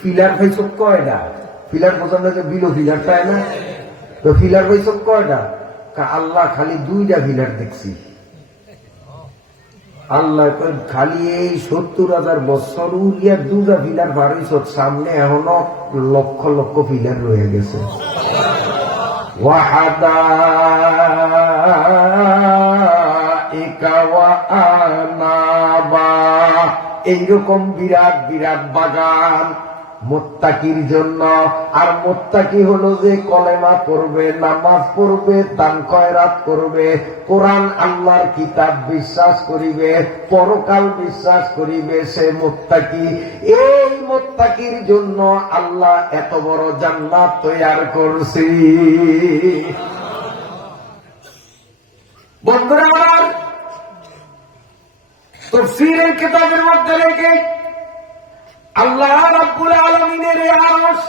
ফিলার পাইছ কয়টা? ফিলার বোঝানো যে বিলো ফিলার পায় না, তো ফিলার পাইছ কয়টা? আল্লাহ খালি 2টা ফিলার দেখছি। আল্লাহ খালি এই 70,000 বছর উড়িয়া 2টা ফিলার বাড়িছ, সামনে এখনো লক্ষ লক্ষ ফিলার রয়ে গেছে। এইরকম বিরাট বিরাট বাগান মুত্তাকির জন্য। আর মুত্তাকি হলো যে কলেমা পড়বে, নামাজ পড়বে, দান খয়রাত করবে, কোরআন আল্লাহর কিতাব বিশ্বাস করিবে, পরকাল বিশ্বাস করিবে, সে মুত্তাকি। এই মুত্তাকির জন্য আল্লাহ এত বড় জান্নাত তৈয়ার করছি। বন্ধুরা আমার, তাফসীরের কিতাবের মধ্যে রেখে আল্লাহ রাব্বুল আলামিনের আরশ,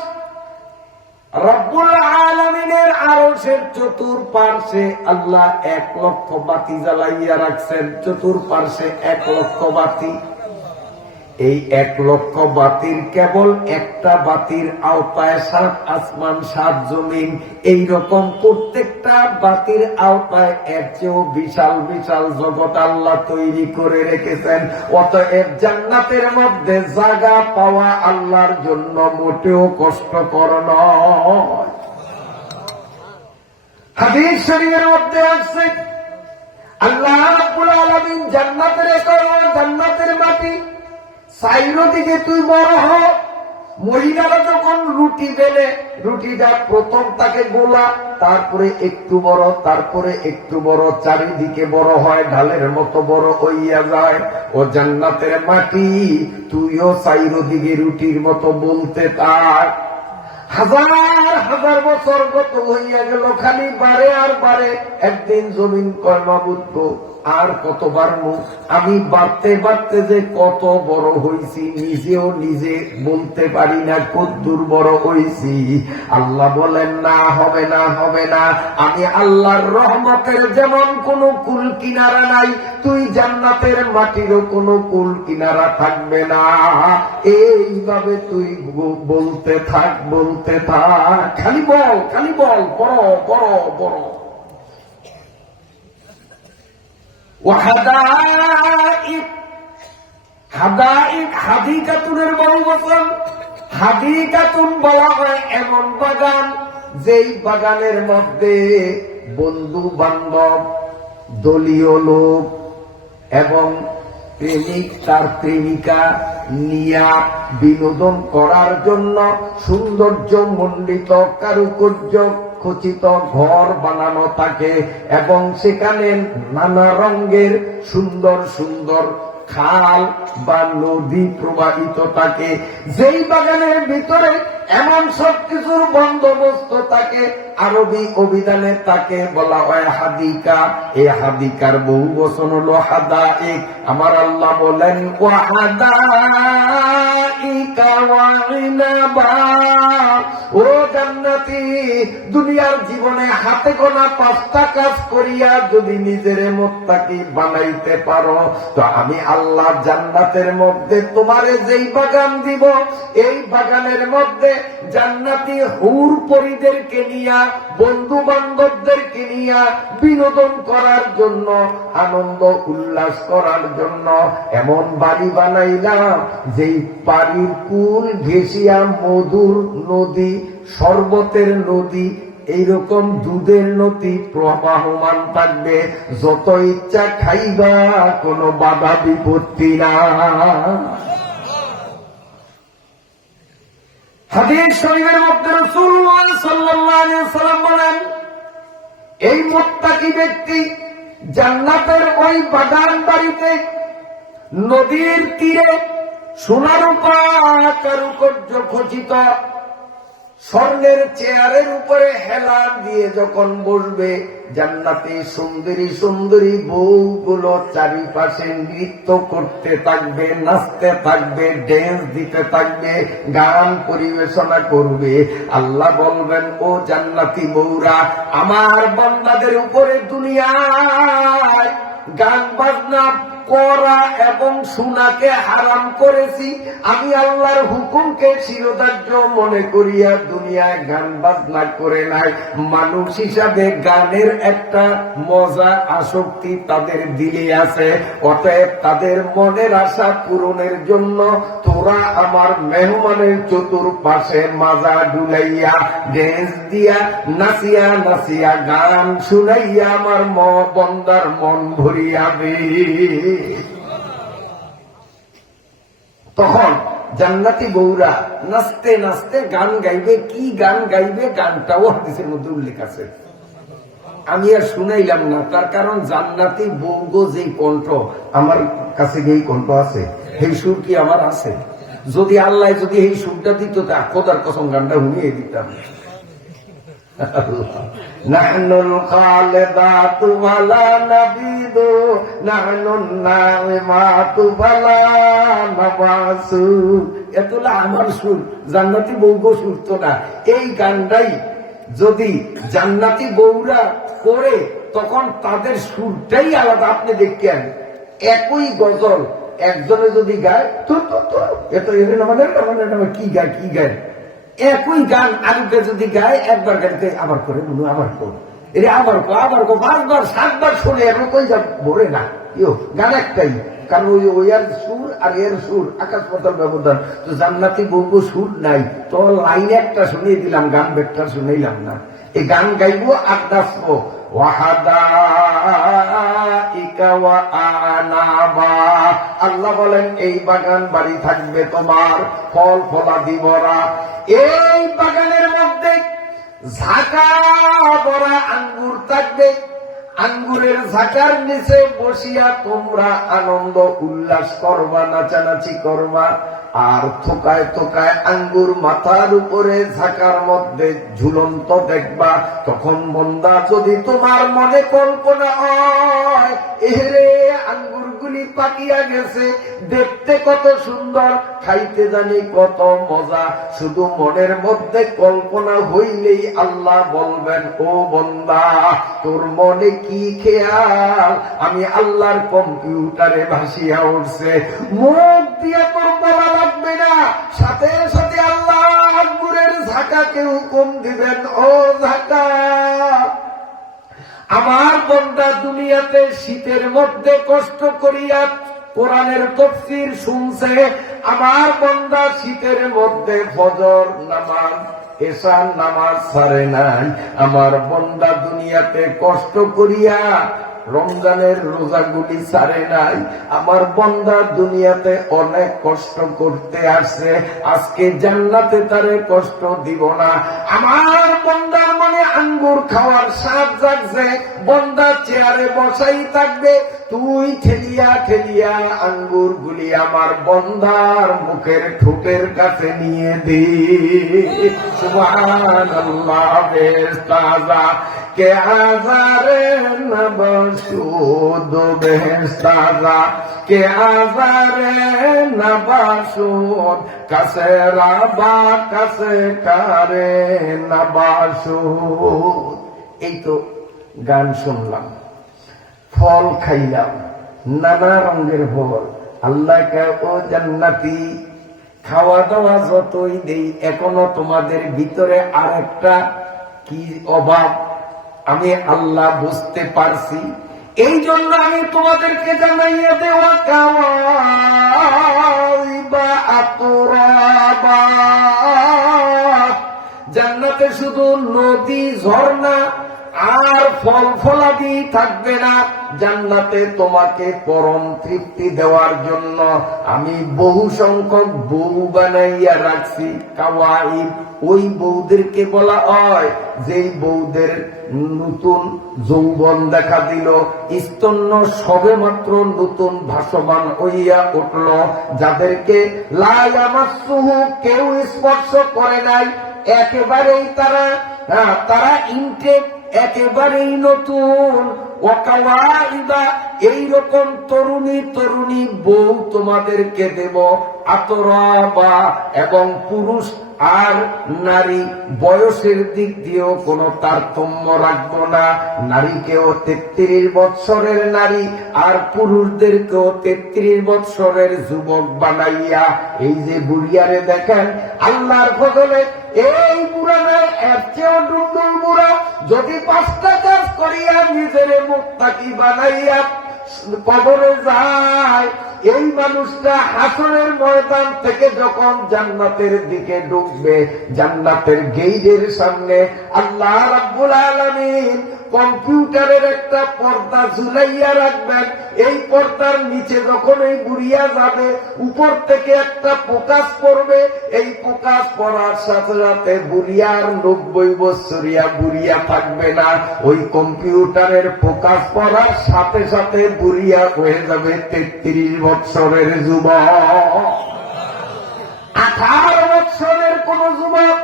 রব্বুল আলামিনের আরশের চতুর্পার্শ্বে আল্লাহ 1 লক্ষ বাতি জ্বালাইয়া রাখছেন। চতুর্পার্শ্বে 1 লক্ষ বাতি। এই 1 লক্ষ বাতির কেবল একটা বাতির আওতায় 7 আসমান 7 জমিন, এইরকম প্রত্যেকটা বাতির আওতায় এর চেয়েও বিশাল বিশাল জগৎ আল্লাহ তৈরি করে রেখেছেন। অতএব জান্নাতের মধ্যে জায়গা পাওয়া আল্লাহর জন্য মোটেও কষ্টকর নয়। হাদিস শরীফের মধ্যে আছে আল্লাহ রাব্বুল আলামিন জান্নাতের জান্নাতের মাটি চাইরো দিকে তুই বড় হ। মহিলারা যখন রুটি বেলে রুটিটা প্রথম তাকে গোলা, তারপরে একটু বড়, তারপরে একটু বড়, চারিদিকে বড় হয়, ঢালের মতো বড় হইয়া যায়। ও জান্নাতের মাটি তুইও চাইরো দিকে রুটির মতো বলতে থাক। হাজার হাজার বছর গত হইয়া গেল, খালি বারে আর বারে। একদিন জমিন কর্মা বুদ্ধ আর কতবার মুখ, আমি বাড়তে বাড়তে যে কত বড় হইছি নিজেও নিজে বলতে পারি না কদ্দুর বড় হইছি। আল্লাহ বলেন না, হবে না, হবে না। আমি আল্লাহর রহমতের যেমন কোনো কুল কিনারা নাই, তুই জান্নাতের মাটিরও কোনো কুল কিনারা থাকবে না। এইভাবে তুই বলতে থাক, বলতে থাক, খালি বল, খালি বল, বড় বড় বড়। হাদিকাতুনের বড় বচন। হাদিকাতুন বলা হয় এমন বাগান, যেই বাগানের মধ্যে বন্ধু বান্ধব, দলীয় লোক এবং প্রেমিক তার প্রেমিকা নিয়া বিনোদন করার জন্য সৌন্দর্য মণ্ডিত কারুকার্য খচিত ঘর বানানো থাকে, এবং সেখানে নানা রঙের সুন্দর সুন্দর খাল বা নদী প্রবাহিত থাকে। যেই বাগানের ভিতরে এমন সব কিছুর বন্দোবস্ত থাকে, আরবি অভিধানে তাকে বলা হয় হাদিকা। এই হাদিকার বহু বচন হলো হাদাইক। আমার আল্লাহ বলেন ওয়াহাদাইকা ওয়াইনাবা। ও জান্নাতি, দুনিয়ার জীবনে হাতে গোনা 5টা কাজ করিয়া যদি নিজের মুত্তাকি বানাইতে পারো, তো আমি আল্লাহ জান্নাতের মধ্যে তোমারে যেই বাগান দিব, এই বাগানের মধ্যে জান্নাতি হুর পরীদেরকে নিয়া, বন্ধু বান্ধবদেরকে নিয়া বিনোদন করার জন্য, আনন্দ উল্লাস করার জন্য এমন বাড়ি বানাইলাম, যেই বাড়ির কুল ঘেঁষিয়া মধুর নদী, শরবতের নদী, এইরকম দুধের নদী প্রবাহমান থাকবে। যত ইচ্ছা খাইবা, কোনো বাধা বিপত্তি না। হাদিস শরীফের মধ্যে রাসূলুল্লাহ সাল্লাল্লাহু আলাইহি ওয়াসাল্লাম বলেন, এই মুত্তাকি ব্যক্তি জান্নাতের ওই বাগান বাড়িতে নদীর তীরে সোনার কারুকার্য খচিত স্বর্ণের চেয়ারের উপরে হেলান দিয়ে যখন বসবে, জান্নাতি সুন্দরী সুন্দরী বউগুলো চারিপাশে নৃত্য করতে থাকবে, নাচতে থাকবে, ড্যান্স দিতে থাকবে, গান পরিবেশনা করবে। আল্লাহ বলবেন, ও জান্নাতি বউরা, আমার বান্দাদের উপরে দুনিয়ায় গান বাজনা করা এবং শোনাকে হারাম করেছি। আমি আল্লাহর হুকুমকে শিরোধার্য মনে করিয়া দুনিয়ায় গান বাজনা করে নাই। মানুষ হিসাবে গানের একটা মজা আসক্তি তাদের দিলে আছে। অতএব তাদের মনের আশা পূরণের জন্য তোরা আমার মেহমানের চতুর্পাশে মাজা ডুলাইয়া, ড্যান্স দিয়া, নাচিয়া নাচিয়া, গান শুনাইয়া আমার বন্দার মন ভরিয়াবে। তখন জান্নাতি বউরা নাচতে নাচতে গান গাইবে। কি গান গাইবে, গানটাও হাদিসের মধ্যে উল্লেখ আছে। আমি আর শুনাইলাম না, তার কারণ জান্নাতি বউগো যেই কণ্ঠ, আমার কাছে যেই কণ্ঠ আছে, সেই সুর কি আমার আছে? যদি আল্লাহ যদি এই সুরটা দিত, তা খোদার কসম গানটা শুনিয়ে দিতাম। নাহনুল খালিদাতু ওয়ালা নাবিদু, নাহনুন নাইমাতু ওয়ালা নাবাসু। এতলা আমার সুর, জান্নাতি বউগো সুর তো না। এই গানটাই যদি জান্নাতি বউরা করে, তখন তাদের সুরটাই আলাদা। আপনি দেখেন, একই গজল একজনে যদি গায় তো এত মানে কি গায় কি গায়, একই গান আরেকটা যদি গায় একবার গাড়িতে আবার করে মনু আবার কর, এটা আবার কো 5 বার 7 বার শুনে এখন কই যা ভরে না, গান একটাই, কারণ ওই আর সুর আর এর সুর আকাশ পাতাল ব্যবধান। তো জান্নাতি বউ সুর নাই, তো লাইন একটা শুনিয়ে দিলাম, গান বেগটা শুনেইলাম না। এই গান গাইবো আর নাচবো। আল্লাহ বলেন এই বাগান বাড়ি থাকবে তোমার, ফল ফলাদি ভরা। এই বাগানের মধ্যে ঝাঁকা ভরা আঙ্গুর থাকবে, আঙ্গুরের ঝাঁকার নিচে বসিয়া তোমরা আনন্দ উল্লাস করবা, নাচানাচি করবা। আর থোকায় থোকায় আঙ্গুর মাথার উপরে ঝাঁকার মধ্যে ঝুলন্ত দেখবা। তখন বন্দা যদি তোমার মনে কল্পনা হয়, এরে আঙ্গুরগুলি পাকিয়া গেছে, দেখতে কত সুন্দর, খাইতে জানি কত মজা, শুধু মনের মধ্যে কল্পনা হইলেই আল্লাহ বলবেন, ও বন্দা তোর মনে কি খেয়াল আমি আল্লাহর কম্পিউটারে ভাসিয়া উঠছে, মুখ দিয়ে তোর বলা লাগবে না, সাথে সাথে আল্লাহ আঙ্গুরের ঝাঁকাকে হুকুম দিবেন, ও ঝাঁকা আমার বন্দা দুনিয়াতে শীতের মধ্যে কষ্ট করিয়া কোরআনের তাফসীর শুনছে, আমার বন্দা শীতের মধ্যে ফজর নামাজ এশার নামাজ ছাড়ে নাই, আমার বন্দা দুনিয়াতে কষ্ট করিয়া রমজানের রোজাগুলি ছাড়ে নাই, আমার বন্দা দুনিয়াতে অনেক কষ্ট করতে আসছে, আজকে জান্নাতে তারে কষ্ট দিব না। আমার বন্দার মনে আঙ্গুর খাওয়ার স্বাদ জাগছে, বন্দা চেয়ারে বসাই থাকবে, তুই ঠেলিয়া ঠেলিয়া আঙ্গুর গুলি আমার বন্দার মুখের ঠোঁটের কাছে নিয়ে দে। সুবহানাল্লাহ, বেশ তাজা কে আজারে নবসুদ, বেশ তাজা কে আজারে নবসুদ, কাছে রাবা কাছে কারে নবসুদ। এই তো গান শুনলাম, ফল খাইলাম, নানা রঙের ফল। আল্লাহ কে ও জান্নাতি খাওয়া দাওয়া যতই দেই, এখনো তোমাদের ভিতরে আরেকটা কি অভাব আমি আল্লাহ বুঝতে পারছি, এই জন্য আমি তোমাদেরকে জানাইয়া দেওয়া কাওয়াইবা আতুরাবা। জান্নাতে শুধু নদী ঝর্ণা আর ফল ফলাদি থাকবে না, জান্নাতে তোমাকে পরম তৃপ্তি দেওয়ার জন্য আমি বহু সংখ্যক বউ বানাইয়া রাখছি। কাওয়াইব ওই বউদেরকে বলা হয় যেই বউদের নতুন যৌবন দেখা দিল, স্তন্য সবে মাত্র নতুন ভাসমান হইয়া উঠল, যাদেরকে লা ইয়ামাসসুহু কেউ স্পর্শ করে নাই, একেবারেই তারা ইনটেক, একেবারেই নতুন। ওয়াকাওয়াইবা এইরকম তরুণী তরুণী বউ তোমাদেরকে দেব, আতরাবা এবং পুরুষ আর নারী বয়সের দিক দিয়েও কোনো তারতম্য রাখবো না, নারীকেও 33 বৎসরের নারী আর পুরুষদেরকেও 33 বৎসরের যুবক বানাইয়া, এই যে বুড়িয়ারে দেখেন আল্লাহর ফজলে এই বুড়া নয়, এর চেয়েও ডুন্ডুল বুড়া, যদি 5টা কাজ করিয়া নিজের মুত্তাকি বানাইয়া কবরে যায়, এই মানুষটা হাসরের ময়দান থেকে যখন জান্নাতের দিকে ঢুকবে, জান্নাতের গেইটের সামনে আল্লাহ রাব্বুল আলামিন কম্পিউটারের একটা পর্দা ঝুলাইয়া রাখবেন, এই পর্দার নিচে যখন এই বুড়িয়া যাবে, উপর থেকে একটা ফোকাস পড়বে, এই ফোকাস পড়ার সাথে সাথে বুড়িয়ার 90 বছরিয়া বুড়িয়া থাকবে না, ওই কম্পিউটারের ফোকাস পড়ার সাথে সাথে বুড়িয়া হয়ে যাবে 33 বছরের যুবক। 18 বছরের কোন যুবক,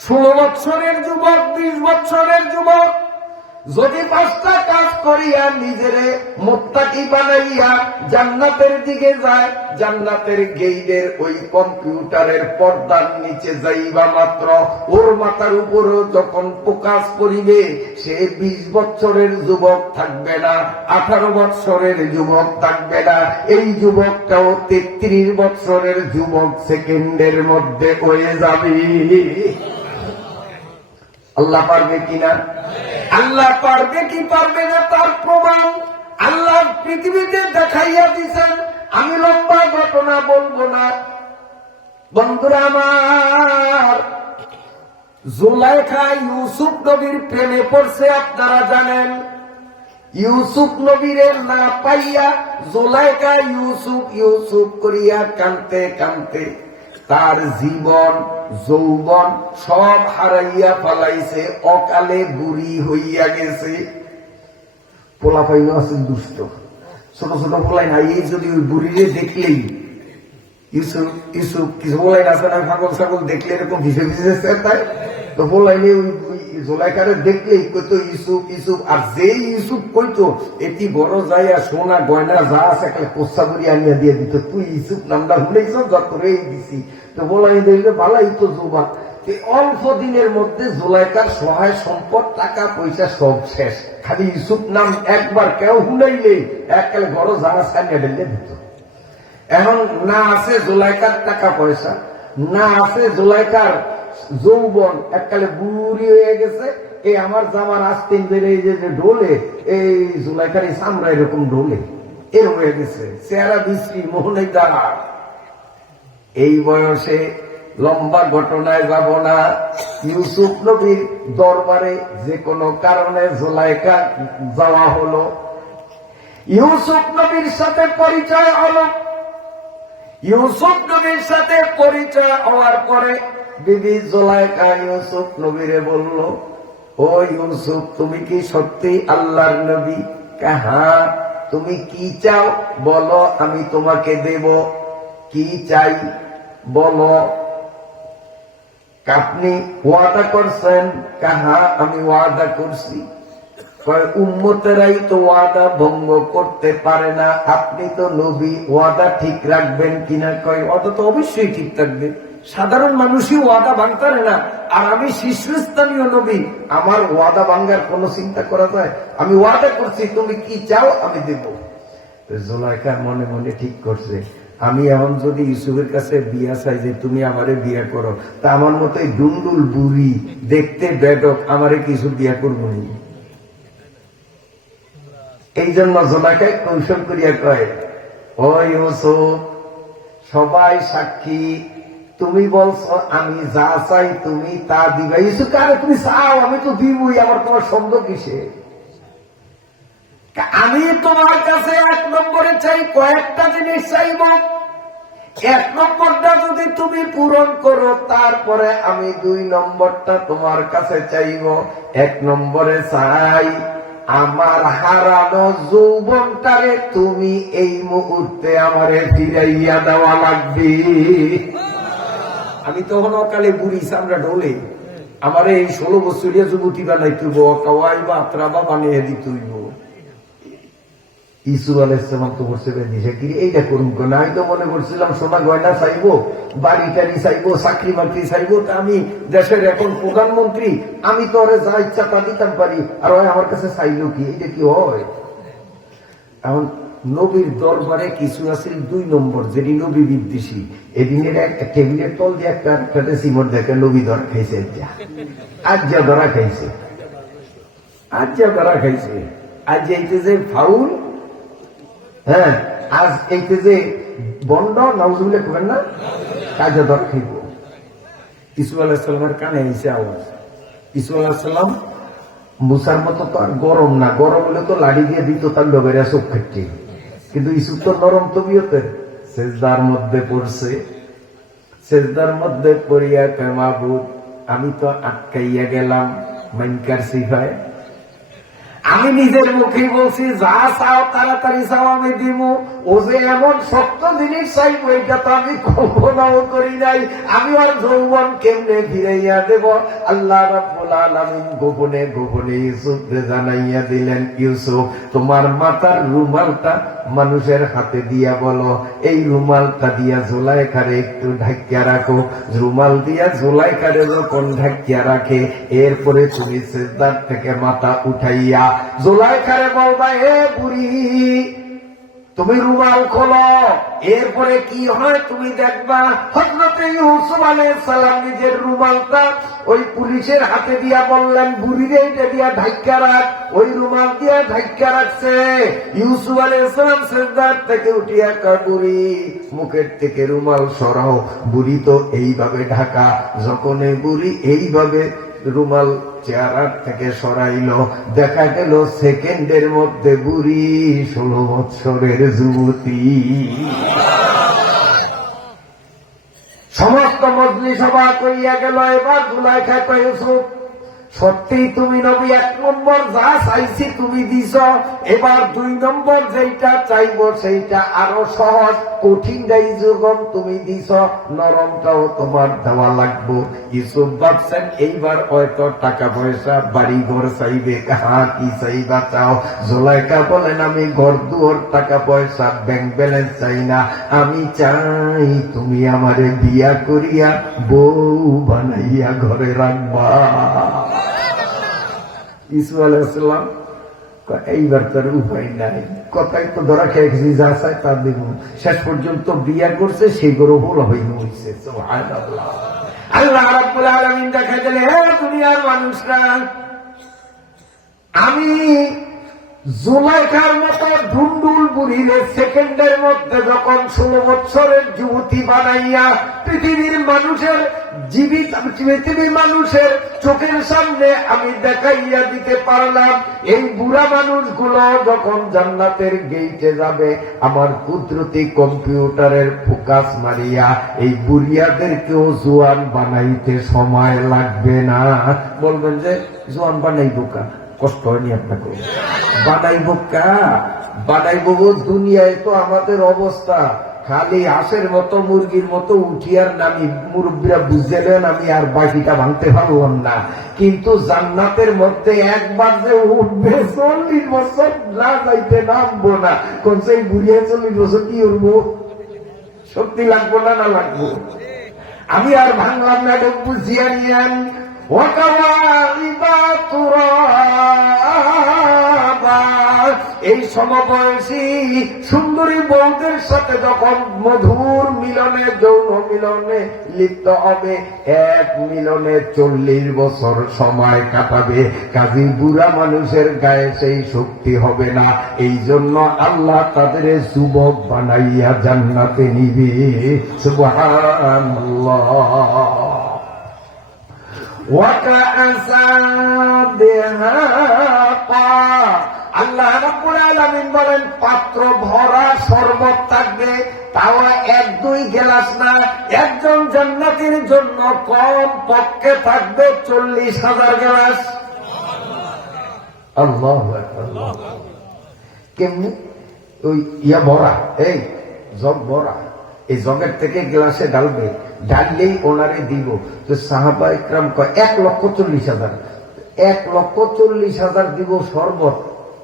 16 বছরের যুবক, 20 বছরের যুবক যদি 5টা কাজ করিয়া নিজেরে মুত্তাকি বানাইয়া জান্নাতের দিকে যায়, জান্নাতের গেইটের ওই কম্পিউটারের পর্দার নিচে যাইবা মাত্র ওর মাথার উপরও যখন প্রকাশ করিবে, সে 20 বছরের যুবক থাকবে না, 18 বছরের যুবক থাকবে না, এই যুবকটাও 33 বছরের যুবক সেকেন্ডের মধ্যে হয়ে যাবে। আল্লাহ পারবে কিনা? আল্লাহ পারবে কি পারবে না তার প্রমাণ আল্লাহ পৃথিবীতে দেখাইয়া দিছেন। আমি লম্বা ঘটনা বলবো না বন্ধুরা আমার। জুলাইখা ইউসুফ নবীর প্রেমে পড়ছে, আপনারা জানেন। ইউসুফ নবীরে না পাইয়া জুলাইখা ইউসুফ ইউসুফ করিয়া কাঁদতে কাঁদতে তার জীবন যৌবন সব হারাইয়া ফেলাইছে, অকালে বুড়ি হইয়া গেছে। পোলা পাইল আছেন দুষ্ট, ছোট ছোট পোলাই না, এই যদি ওই বুড়িরে দেখলেই ইউসুফ ইউসুফ কিছু পোলাই আছে না, ছাগল ছাগল দেখলে এরকম ভিসে ভিসে তাই তো পোলাইলে ওই জোলাইকারে দেখলেই কইতো ইউসুফ ইউসুফ। আর যে ইউসুফ কইতো এটি বড় যাইয়া সোনা গয়না যা আছে একটা কোচ্ছা করি আনিয়া দিয়ে দিত, তুই ইউসুফ নামটা ভুলেছ যত রেই দিছি। তো বলাই দেখলে ভালাই তো জোবা। অল্প দিনের মধ্যে জোলাইকার সহায় সম্পদ টাকা পয়সা সব শেষ, খালি ইউসুফ নাম একবার কেউ শুনাইলে একেবারে বড় যা আছে আনিয়া ঢেলে দিত। এখন না আছে জোলাইকার টাকা পয়সা, না আছে জোলাইকার যৌবন, এককালে বুড়ি হয়ে গেছে। এই আমার জামার আস্তিন বেড়ে যে ডোলে, এই জুলাইকার চামড়া এরকম ডোলে, এর হয়ে গেছে চেহারা বিশ্রী মোহনের দ্বারা। এই বয়সে লম্বা ঘটনায় যাব না, ইউসুফ নবীর দরবারে যে কোনো কারণে জুলাইকা যাওয়া হলো, ইউসুফ নবীর সাথে পরিচয় হলো। ইউসুফ নবীর সাথে পরিচয় হওয়ার পরে বিবি জুলাইখা ইউসুফ নবীরে বলল, ও ইউসুফ তুমি কি সত্যি আল্লাহর নবী? হ্যাঁ। তুমি কি চাও বলো, আমি তোমাকে দেব। কি চাই বলো। আপনি ওয়াদা করছেন? হ্যাঁ আমি ওয়াদা করছি। উম্মতেরাই তো ওয়াদা ভঙ্গ করতে পারে না, আপনি তো নবী, ওয়াদা ঠিক রাখবেন কিনা? কয় ওয়াদা তো অবশ্যই ঠিক থাকবে, সাধারণ মানুষই ওয়াদা ভাঙতে না, আর আমি শীর্ষস্থানীয় নবী, আমার ওয়াদা ভাঙ্গার কোন চিন্তা করা যায়? আমি ওয়াদা করছি, তুমি কি চাও আমি দেব। জুলাইখা মনে মনে ঠিক করছে, আমি এখন যদি ইউসুফের কাছে বিয়া চাই যে তুমি আমারে বিয়া করো, তা আমার মতো এই ডুন্ডুল বুড়ি দেখতে বেডক আমারে কিছু বিয়া করবো নি। এই জন্য জুলাইখা কৌশল করিয়া কয়, ও ইউসুফ সবাই সাক্ষী, তুমি বলছো আমি যা চাই তুমি তা দিবা। ইউসুফ কারে তুমি চাও, আমি তো দিবই, আমার তোমার সন্দেহ কিসে? আমি তোমার কাছে 1 নম্বরে চাই, কয়েকটা জিনিস চাইব। 1 নম্বরটা যদি তুমি পূরণ করো, তারপরে আমি 2 নম্বরটা তোমার কাছে চাইব। 1 নম্বরে চাই আমার হারানো যৌবনটারে তুমি এই মুহূর্তে আমারে ফিরাইয়া দেওয়া লাগবে। আমি তখন অকালে বুড়ি, চামড়া ঢোলে, আমার এই 16 বছরিয়া যুবতী বানাই তুইব, কাওয়াই বা আত্রাবা বানিয়ে দিতে হইব। ইসুফ আলাইহিস সালাম তো বলছে এইটা করুন কেন? আমি তো মনে করছিলাম সোনা গয়না চাইবো, বাড়ি টাড়ি চাইবো, চাকরি বাকরি চাইবো, তা আমি দেশের এখন প্রধানমন্ত্রী, আমি তো ওরে যা ইচ্ছা তা দিতাম পারি, আর ওই আমার কাছে চাইলো কি? এটা কি হয়? এখন নবীর দরবারে কিছু আছে 2 নম্বর, যেটি নবী বিদ্বেষী, এদিনের একটা টেবিলের তল দিয়ে একটা সিমর দেখে নবী ধরা খাইছে, আজ যা ধরা খাইছে, আজ যা ধরা খাইছে, আজ এইতে যে ফাউল, হ্যাঁ আজ এইতে যে বন্ড নাউজুবিল্লাহ করবেন না, কাজে ধরা খাইব। ইসুফ আলাইহিস সালামের কানে এসে আওয়াজ, ইসুফ আলাইহিস সালাম মুসার মতো তো আর গরম না, গরম হলে তো লাড়ি দিয়ে দিত তার ডবেরা চোখ খেটে, কিন্তু ইসুফ তো নরম তবিয়তের, সেজদার মধ্যে পড়ছে। সেজদার মধ্যে পড়িয়া কয়, মাবুদ আমি তো আটকাইয়া গেলাম মাইনকার সিফায়, আমি নিজের মুখেই বলছি, যা চাও তাড়াতাড়ি চাও আমি দিব। ও যে এমন সত্য জিনিস চাইবো এটা তো আমি কল্পনাও করি নাই। আমি আর যৌবন কেমনে ফিরাইয়া দেব। আল্লাহ রাব্বুল আলামিন গোপনে গোপনে ইউসুফকে জানাইয়া দিলেন, ইউসুফ তোমার মাথার রুমালটা মানুষের হাতে দিয়া বলো, এই রুমালটা দিয়া জুলাইখারে একটু ঢাকিয়া রাখো। রুমাল দিয়া জুলাইখারে যখন ঢাকিয়া রাখে, এরপরে তুমি সিজদার থেকে মাথা উঠাইয়া জুলাইখারে বলবা, এ বুড়ি তুমি রুমাল খোলো। এরপরে কি হয় তুমি দেখবা। হযরত ইউসুফ আলাইহিস সালাম নিজের রুমালটা ওই পুলিশের হাতে দিয়া বললেন, বুড়িরে এটা দিয়া ঢাকিয়া রাখ। ওই রুমাল দিয়া ঢাকিয়া রাখছে। ইউসুফ আলাইহিস সালাম সিজদার থেকে উঠিয়া কয়, বুড়ি মুখের থেকে রুমাল সরাও। বুড়ি তো এইভাবে ঢাকা। যখন এই বুড়ি এইভাবে রুমাল চেহারার থেকে সরাইল, দেখা গেল সেকেন্ডের মধ্যে বুড়ি 16 বৎসরের যুবতী। সমস্ত মজলিস সভা করিয়া গেল। এবার জুলাইখা কয়, ইউসুফ সত্যি তুমি নবী, 1 নম্বর যা চাইছি তুমি দিছ। এবার 2 নম্বর যেটা চাইব সেইটা আরো সহজ, কঠিনটাই যখন তুমি দিছ, নরমটাও তোমার দেওয়া লাগবো। ইউসুফ ভাবছেন এইবার হয়তো টাকা পয়সা বাড়ি ঘর চাইবে। কি চাইবা চাও? জুলাইখা বলেন, আমি ঘর দুয়ার টাকা পয়সা ব্যাংক ব্যালেন্স চাই না, আমি চাই তুমি আমারে বিয়া করিয়া বউ বানাইয়া ঘরে রাখবা। ইউসুফ আলাইহিস সালাম এইবার তার উপায় নাই, কথাই তো ধরা খেয়েছি, যা চাই তা দিব। শেষ পর্যন্ত বিয়া করছে, সেই গরু হল হইল হইছে। সুবহানাল্লাহ। আল্লাহ রাব্বুল আলামিন দেখা দিলেন, হে দুনিয়ার মানুষরা, আমি জুলাইখার মতো ঢুন্ডুল বুড়িরে সেকেন্ডের মধ্যে যখন 16 বৎসরের যুবতী বানাইয়া পৃথিবীর মানুষের পৃথিবীর মানুষের চোখের সামনে আমি দেখাইয়া দিতে পারলাম, এই বুড়া মানুষগুলো যখন জান্নাতের গেইটে যাবে, আমার কুদরতি কম্পিউটারের ফোকাস মারিয়া এই বুড়িয়াদেরকেও জোয়ান বানাইতে সময় লাগবে না। বলবেন যে জোয়ান বানাইবো কা? কষ্ট হয়নি আপনাকে? বানাইব কা? বানাইব দুনিয়ায় তো আমাদের অবস্থা খালি হাঁসের মতো মুরগির মতো উঠিয়ার নামি। মুরব্বীরা বুঝলেন, আমি আর বাকিটা ভাঙতে পারলাম না। কিন্তু জান্নাতের মধ্যে একবার যে উঠবে 40 বছর না যাইতে নামবো না। কোন সেই বুড়িয়া 40 বছর কি উঠবো? শক্তি লাগবো না? না লাগবো? আমি আর ভাঙলাম না, বুঝিয়া নিয়ান। এই সমবয়সী সুন্দরী বউদের সাথে যখন মধুর মিলনে, যৌন মিলনে লিপ্ত হবে, 1 মিলনে 40 বছর সময় কাটাবে। কাজী বুড়া মানুষের গায়ে সেই শক্তি হবে না। এই জন্য আল্লাহ তাদের যুবক বানাইয়া জান্নাতে নিবে। সুবহানাল্লাহ। আল্লাহ রাব্বুল আলামিন বলেন, পাত্র ভরা শরবত থাকবে, তাও 1-2 গ্লাস না। একজন জান্নাতীর জন্য কম পক্ষে থাকবে 40,000 গ্লাস। আল্লাহু আকবার। কেমনি? ওই ইয়া ভরা, এই জগ ভরা, এই জগের থেকে গ্লাসে ঢালবে, ঢাললেই ওনারে দিব। তো সাহাবা ইকরাম কয় 1,40,000। 1,40,000 দিব শরবত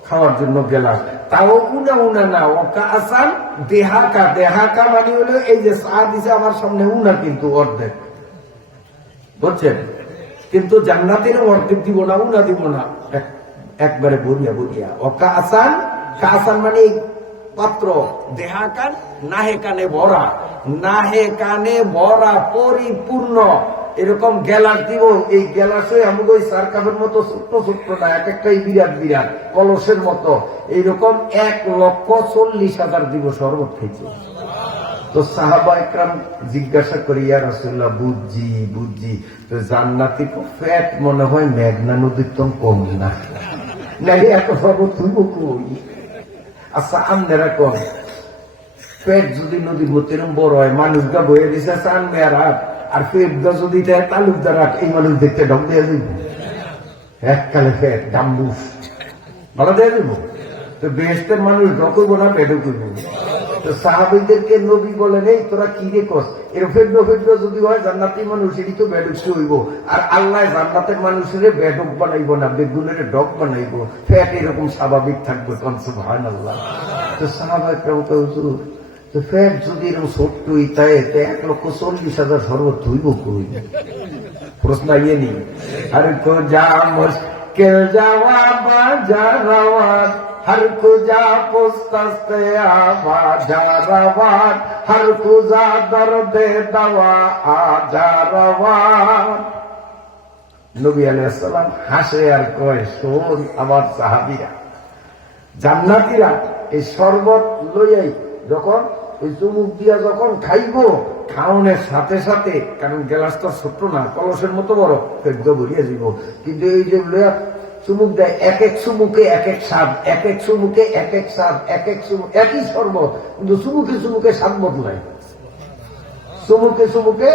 খাওয়ার জন্য গেলাম। তাও উনা উনা না, ওকা আসান দেহাকা। দেহাকা মানে হলো এই যে চা দিছে আমার সামনে, উনা কিন্তু অর্ধেক, বুঝছেন? কিন্তু জান্নাতের অর্ধেক দিব না, উনা দিব না, একবারে বরিয়া বরিয়া। ওকা আসান, কাসান মানে পাত্র, দেহা কান, নাহে কানে ভরা, নাহে কানে ভরা পরিপূর্ণ। এরকম গ্যালাস দিব। এই গ্যালাসে আমাকে ওই সার কাপের মতো ছোট্ট ছোট্ট না, এক একটাই বিরাট বিরাট কলসের মতো। এইরকম 1,40,000 দিব শরবত খাইছে। তো সাহাবা ইকরাম জিজ্ঞাসা করি, ইয়া রাসূলুল্লাহ, বুঝছি বুঝছি, তো জান্নাতি ফ্যাট মনে হয় মেঘনা নদীর তো কম না, নাকি এত শরবত তুইব কই? আচ্ছা আপনারা কোন পেট যদি নদীর মধ্যে বড় হয়, মানুষটা বয়ে দিছে চান মেয়ারা, আর পেটটা যদি তালুকদার রাখ, এই মানুষ দেখতে ঢক দিয়ে যাইব এককালে পেট ডাম্বুস। ভাড়া দিয়ে দেবো? তো বেহেশতের মানুষ ঢুকইব না বেঢুকইব? তো সাহাবীদেরকে নবী বলেন, এই তোরা কি রে কস, এর ফেড্র ফেড্র যদি হয় জান্নাতি মানুষ, এটি তো বেডুকতে হইব। আর আল্লাহ জান্নাতের মানুষের বেডক বানাইব না, বেগুনের ডক বানাইব, ফ্যাট এরকম স্বাভাবিক থাকবে। সুবহানাল্লাহ। তো সাহাবায়ে কেরাম তো হুজুর, তো ফ্যাট যদি এরকম ছোট্ট ইতায় 1,40,000 শরবত হইব কই? প্রশ্ন আইয়ে নি। আর কো যা মুশকিল জওয়াব জারাওয়াত, हर कुजा पुस्तस्ते आवाजा रवान, हर कुजा दर्द दवा आजा रवान। নবী আলাইহিস সালাম হাসে আর কয়, শোন আমার সাহাবীরা, জান্নাতীরা এই শরবত লইয়াই যখন ওই চুমুক দিয়া যখন খাইব, খাওনের সাথে সাথে, কারণ গ্লাসটা ছোট্ট না, কলসের মতো বড়, পেট ভরিয়া যাব, কিন্তু এই যে লইয়া চুমুক দেয়, এক এক চুমুকে এক এক স্বাদ, এক এক চুমুকে এক এক স্বাদ, এক এক চুমুক একই শরবত, কিন্তু চুমুকে চুমুকে স্বাদ বদলায়, চুমুকে চুমুকে।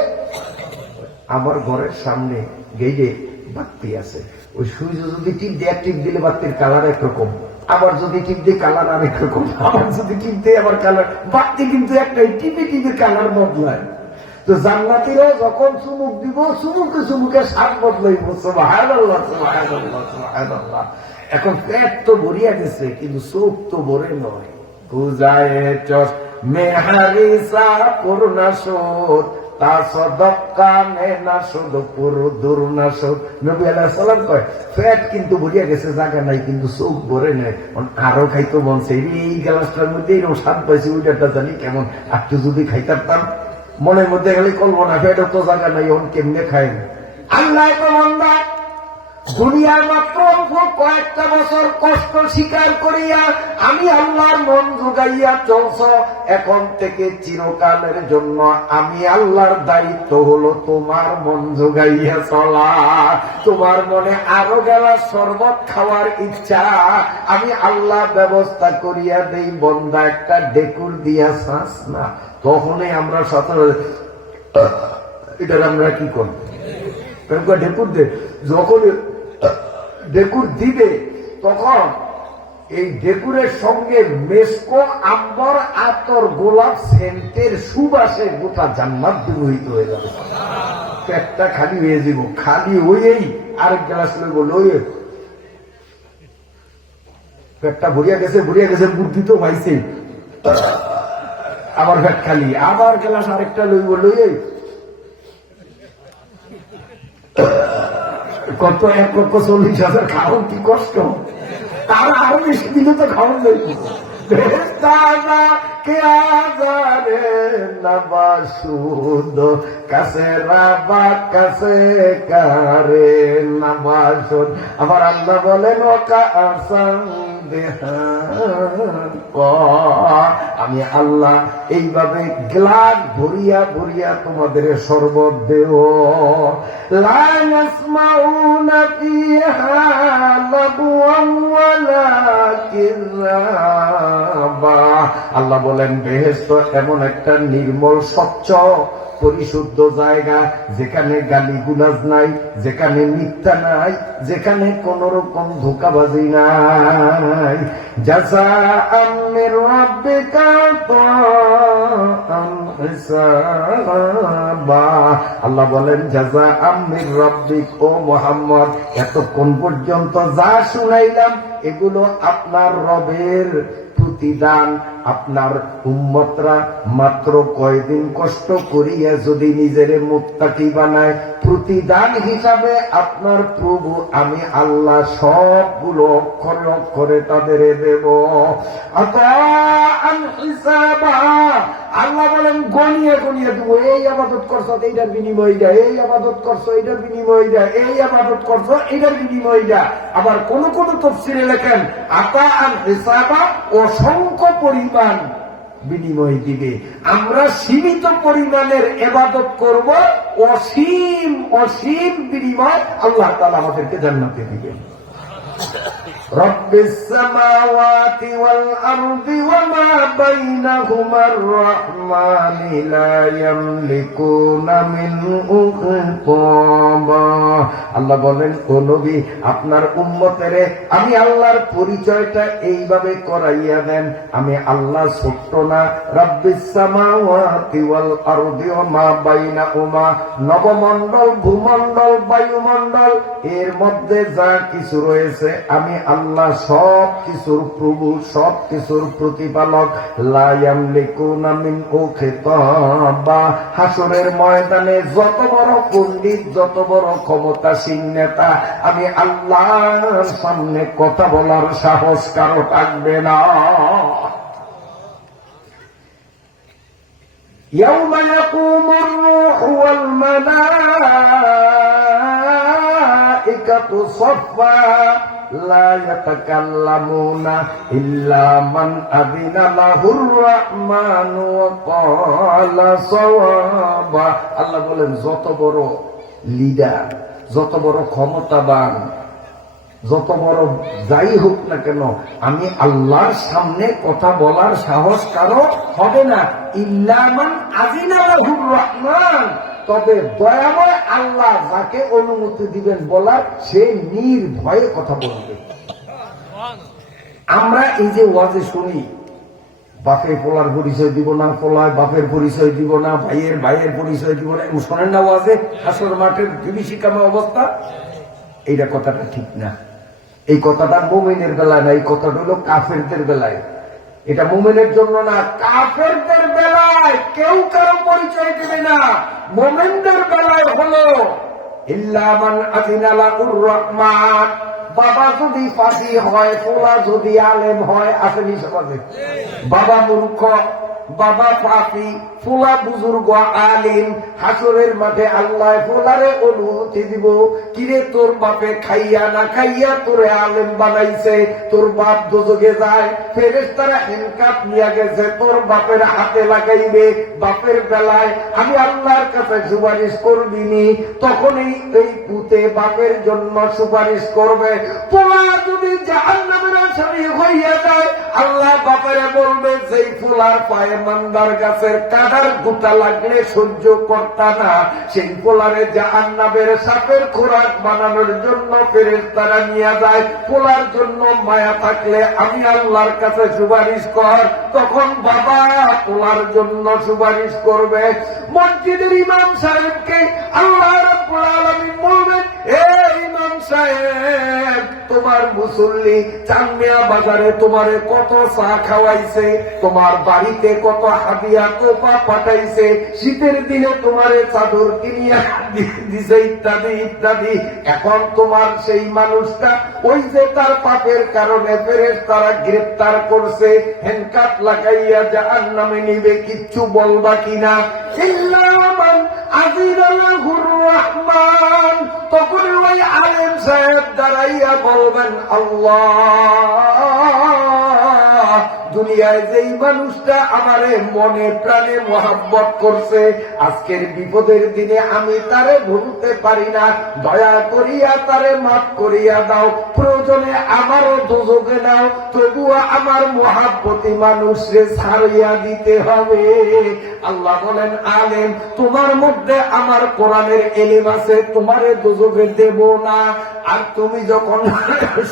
আমার ঘরের সামনে গেইটে বাতি আছে, ওই সুইচ যদি টিপ দিয়ে টিপ দিলে বাতির কালার একরকম, আবার যদি টিপ দিয়ে কালার আরেক রকম, আবার যদি টিপ দিয়ে আবার কালার, বাতি কিন্তু একটাই, টিপে টিপে কালার বদলায়। তো জান্নাতীরাও যখন চুমুক দিব, চুমুকে চুমুকে স্বাদ বদলাইব। সুবহানাল্লাহ, সুবহানাল্লাহ, সুবহানাল্লাহ। এখন পেট তো ভরিয়া গেছে, কিন্তু চোখ তো ভরে নয়। গুজায় চস মেহারিসা করুণা শোধ, তা সদক্কা মেনা শোধ পুরো দুর্না শোধ। নবী আলাইহিস সালাম কয়, পেট কিন্তু ভরিয়া গেছে, জায়গা নাই, কিন্তু চোখ ভরে নেয়। আরো খাইতো মনছে, এই গ্লাসটার মধ্যে এরকম স্বাদ পাইছি, ওইটা জানি কেমন, একটু যদি খাইতাম। মনের মধ্যে গেলে কল্পনা, পেটও তো জায়গা নাই, ওন কেমনে খায়। আল্লাহ তো মন্দা দুনিয়ার মাত্র কয়েকটা বছর কষ্ট স্বীকার করিয়া আমি আল্লাহর মন জোগাইয়া চলছ, এখন থেকে চিরকালের জন্য আমি আল্লাহর দায়িত্ব হলো তোমার মন জোগাইয়া চলা। তোমার মনে আরো গেলা শরবত খাওয়ার ইচ্ছা, আমি আল্লাহ ব্যবস্থা করিয়া দেই। বন্দা একটা ডেকুর দিয়া শ্বাস না, তখনই আমরা সাথে এটার আমরা কি করব, ডেকুর দে, যখন ডেকুর দিবে তখন এই ডেকুরের সঙ্গে মেসকো, আম্বর, আতর, গোলাপ সেন্টের সুবাসে গোটা জান্নাত বিমোহিত হয়ে যাবে। পেটটা খালি হয়ে যাব, খালি হয়েই আরেক গ্লাস লইব, লইয়ে পেটটা ভরিয়া গেছে, ভরিয়া গেছে, বুদ্ধি তো পাইছে, আবার পেট খালি, আবার গ্লাস আরেকটা লইব, লইয়ে কত 1,40,000 খাওয়ান কি কষ্ট, তারা আরো বেশি দিলে তো খাওয়ান যাইব। কে আজারে নবাসুদ কাছে রাবা কাছে কারে নবাসুদ। আবার আল্লাহ বলেন, ওকা আসান আমি আল্লাহ এইভাবে গ্লাস ভরিয়া ভরিয়া তোমাদের শরবত দেব। লা ইয়াসমাউনা ফিহা লাগওয়ান ওয়ালা কিযাবা। আল্লাহ বলেন, বেহেশত এমন একটা নির্মল স্বচ্ছ পরিশুদ্ধ জায়গা, যেখানে গালিগুলাজ নাই, যেখানে মিথ্যা নাই, যেখানে কোন রকম ধোঁকাবাজি নাই। জাযাআম মির রাব্বিকা আতাআন হিসাবা। আল্লাহ বলেন, জাযাআম মির রাব্বিক, ও মুহাম্মদ এতক্ষণ পর্যন্ত যা শুনাইলাম এগুলো আপনার রবের প্রতিদান। আপনার উম্মতরা মাত্র কয়দিন কষ্ট করিয়া যদি নিজের মুত্তাকি বানায়, প্রতিদান হিসাবে আপনার প্রভু আমি আল্লাহ সবগুলো অক্ষরে অক্ষরে তাদের দেব। আতাআন হিসাবা। আল্লাহ বলেন, গনিয়ে গনিয়ে দেবো, এই আবাদত করছো এইটার বিনিময় দা, এই আবাদত করছো এইটার বিনিময় দা, এই আবাদত করছো এইটার বিনিময় দা। আবার কোন কোন তাফসীরে লেখেন, আতাআন হিসাবা, অসংখ্য পরিমাণ বিনিময় দিবে। আমরা সীমিত পরিমাণের ইবাদত করব, অসীম অসীম বিনিময় আল্লাহ তাআলা আমাদেরকে জান্নাতে দিবেন। রব্বিস সামাওয়াতি ওয়াল আরদি ওয়া মা বাইনাহুমার রাহমানি লা ইয়ামলিকুনা মিনহু খিতাবা। আল্লাহ বলেন, ও নবী, আপনার উম্মতেরে আমি আল্লাহর পরিচয়টা এইভাবে করাইয়া দেন, আমি আল্লাহ ছোট্ট না। রব্বিস সামাওয়াতি ওয়াল আরদি ওয়া মা বাইনাহুমা, নবমণ্ডল, ভূমণ্ডল, বায়ুমণ্ডল, এর মধ্যে যা কিছু রয়েছে আমি আল্লাহ সব কিছুর প্রভু, সব কিছুর প্রতিপালক। লা ইয়ামলিকুনা মিনহু খিতাবা। হাসরের ময়দানে যত বড় পণ্ডিত, যত বড় ক্ষমতাসীন নেতা, আমি আল্লাহর সামনে কথা বলার সাহস কারো থাকবে না। ইয়াউমা ইয়াকুমুর রূহু ওয়াল মালাইকাতু সাফফা লা ইয়াতাকাল্লামুনা ইল্লা মান আযিনা লাহুর রাহমানু ওয়া ক্বালা সাওয়াবা। আল্লাহ বলেন, যত বড় লিডার, যত বড় ক্ষমতাবান, যত বড় যাই হোক না কেন, আমি আল্লাহর সামনে কথা বলার সাহস কারো হবে না। ইল্লা মান আযিনা লাহুর রাহমান, তবে দয়াময় আল্লাহ যাকে অনুমতি দিবেন বলার, সে নির্ভয়ে কথা বলবে। আমরা এই যে ওয়াজে শুনি, বাপের পোলার পরিচয় দিব না, পোলায় বাপের পরিচয় দিব না, ভাইয়ের ভাইয়ের পরিচয় দিব না, শোনেন না ওয়াজে হাসর মাঠের বিভীষিকাময় অবস্থা। এইটা কথাটা ঠিক না। এই কথাটা মুমিনের বেলায় না, এই কথাটা হলো কাফেরদের বেলায়। এটা মুমিনের জন্য না, কাফেরদের বেলায় কেউ কারো পরিচয় দেবে না। মুমিনদের বেলায় হলো ইল্লা মান আযিনা লাহুর রাহমান। বাবা যদি পাপী হয়, পোলা যদি আলেম হয়, আসেনি সমাজে? বাবা মূর্খ, বাবা পাপী, ফুলা বুজুর্গ আলিম, হাসরের মাঠে আল্লাহ ফুলারে অনুমতি দিব, কিরে তোর বাপে খাইয়া না খাইয়া তোরে আলেম বানাইছে, তোর বাপ দোজখে যায়, ফেরেশতারা হিনকাপ নিয়ে গেছে, তোর বাপের হাতে লাগাইবে। বাপের বেলায় আমি আল্লাহর কাছে সুপারিশ করবিনি, তখনই এই পুতে বাপের জন্য সুপারিশ করবে। পোলা যদি জাহান্নামের আসামি হইয়া যায়, আল্লাহ বাপেরে বলবে, যেই ফুলার পায়ে মান্দার গাছের কাটার গুটা লাগলে সহ্য করতা না, সেই পোলারে জাহান্নামের সাপের খোরাক বানানোর জন্য ফেরেশতারা নিয়ে যায়। পোলার জন্য মায়া থাকলে আমি আল্লাহর কাছে সুপারিশ কর, তখন বাবা পোলার জন্য সুপারিশ করবে। মসজিদের ইমাম সাহেবকে আল্লাহ রাব্বুল আলামিন বলবেন, এ ইমাম সাহেব, তোমার মুসল্লি চান্দিয়া বাজারে তোমারে কত চা খাওয়াইছে, তোমার বাড়িতে কত হাদিয়া তোফা পাঠাইছে, শীতের দিনে তোমারে চাদর কিনিয়া দিছে, ইত্যাদি ইত্যাদি। এখন তোমার সেই মানুষটা, ওই যে তার পাপের কারণে ফেরেশতারা গ্রেফতার করছে, হ্যান্ডকাপ লাগাইয়া জাহান্নামে নিবে, কিচ্ছু বলবা কিনা? ইল্লা মান আযিনা লাহুর রাহমান। তখন ওই আলেম সাহেব দাঁড়াইয়া বলবেন, আল্লাহ, দুনিয়ায় যেই মানুষটা আমারে মনে প্রাণে মহাব্বত করছে, আজকের বিপদের দিনে আমি তারে ভুলতে পারি না, দয়া করিয়া তারে মাফ করিয়া দাও, প্রয়োজনে আমারও দোজখে দাও, তবুও আমার মহাব্বতী মানুষরে ছাড়িয়া দিতে হবে। আল্লাহ বলেন, আলেম, তোমার মধ্যে আমার কোরআনের এলেম আছে, তোমারে দোজখে দেব না। আর তুমি যখন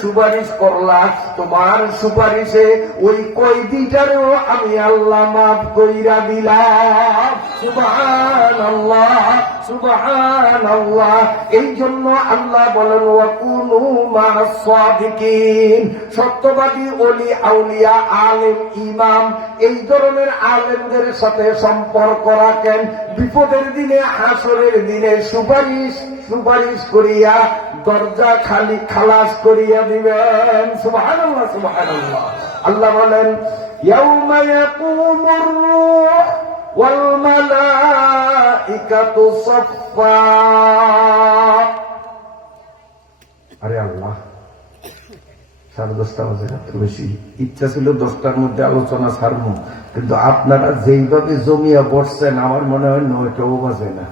সুপারিশ করলা, তোমার সুপারিশে ওই কয়দিটারও আমি আল্লাহ মাফ কইরা দিলাম। সুবহানাল্লাহ, সুবহানাল্লাহ। এই জন্য আল্লাহ বলেন, ওয়া কুনু মা'আস সাদিকিন। সত্যবাদী ওলি, আউলিয়া, আলেম, ইমাম, এই ধরনের আলেমদের সাথে সম্পর্ক রাখেন। বিপদের দিনে, হাসরের দিনে সুপারিশ সুপারিশ করিয়া দরজা খালি খালাস করিয়া দিবেন। সুবহানাল্লাহ, সুবহানাল্লাহ। আল্লাহ বলেন, ইয়াউমা ইয়াকুমুর রূহ ওয়াল মালাইকাতু সাফফা। আরে আল্লাহ, 10:30 বাজে, রাত বেশি। ইচ্ছা ছিল 10টার মধ্যে আলোচনা ছাড়বো, কিন্তু আপনারা যেইভাবে জমিয়া বসছেন, আমার মনে হয় 9টাও বাজে না।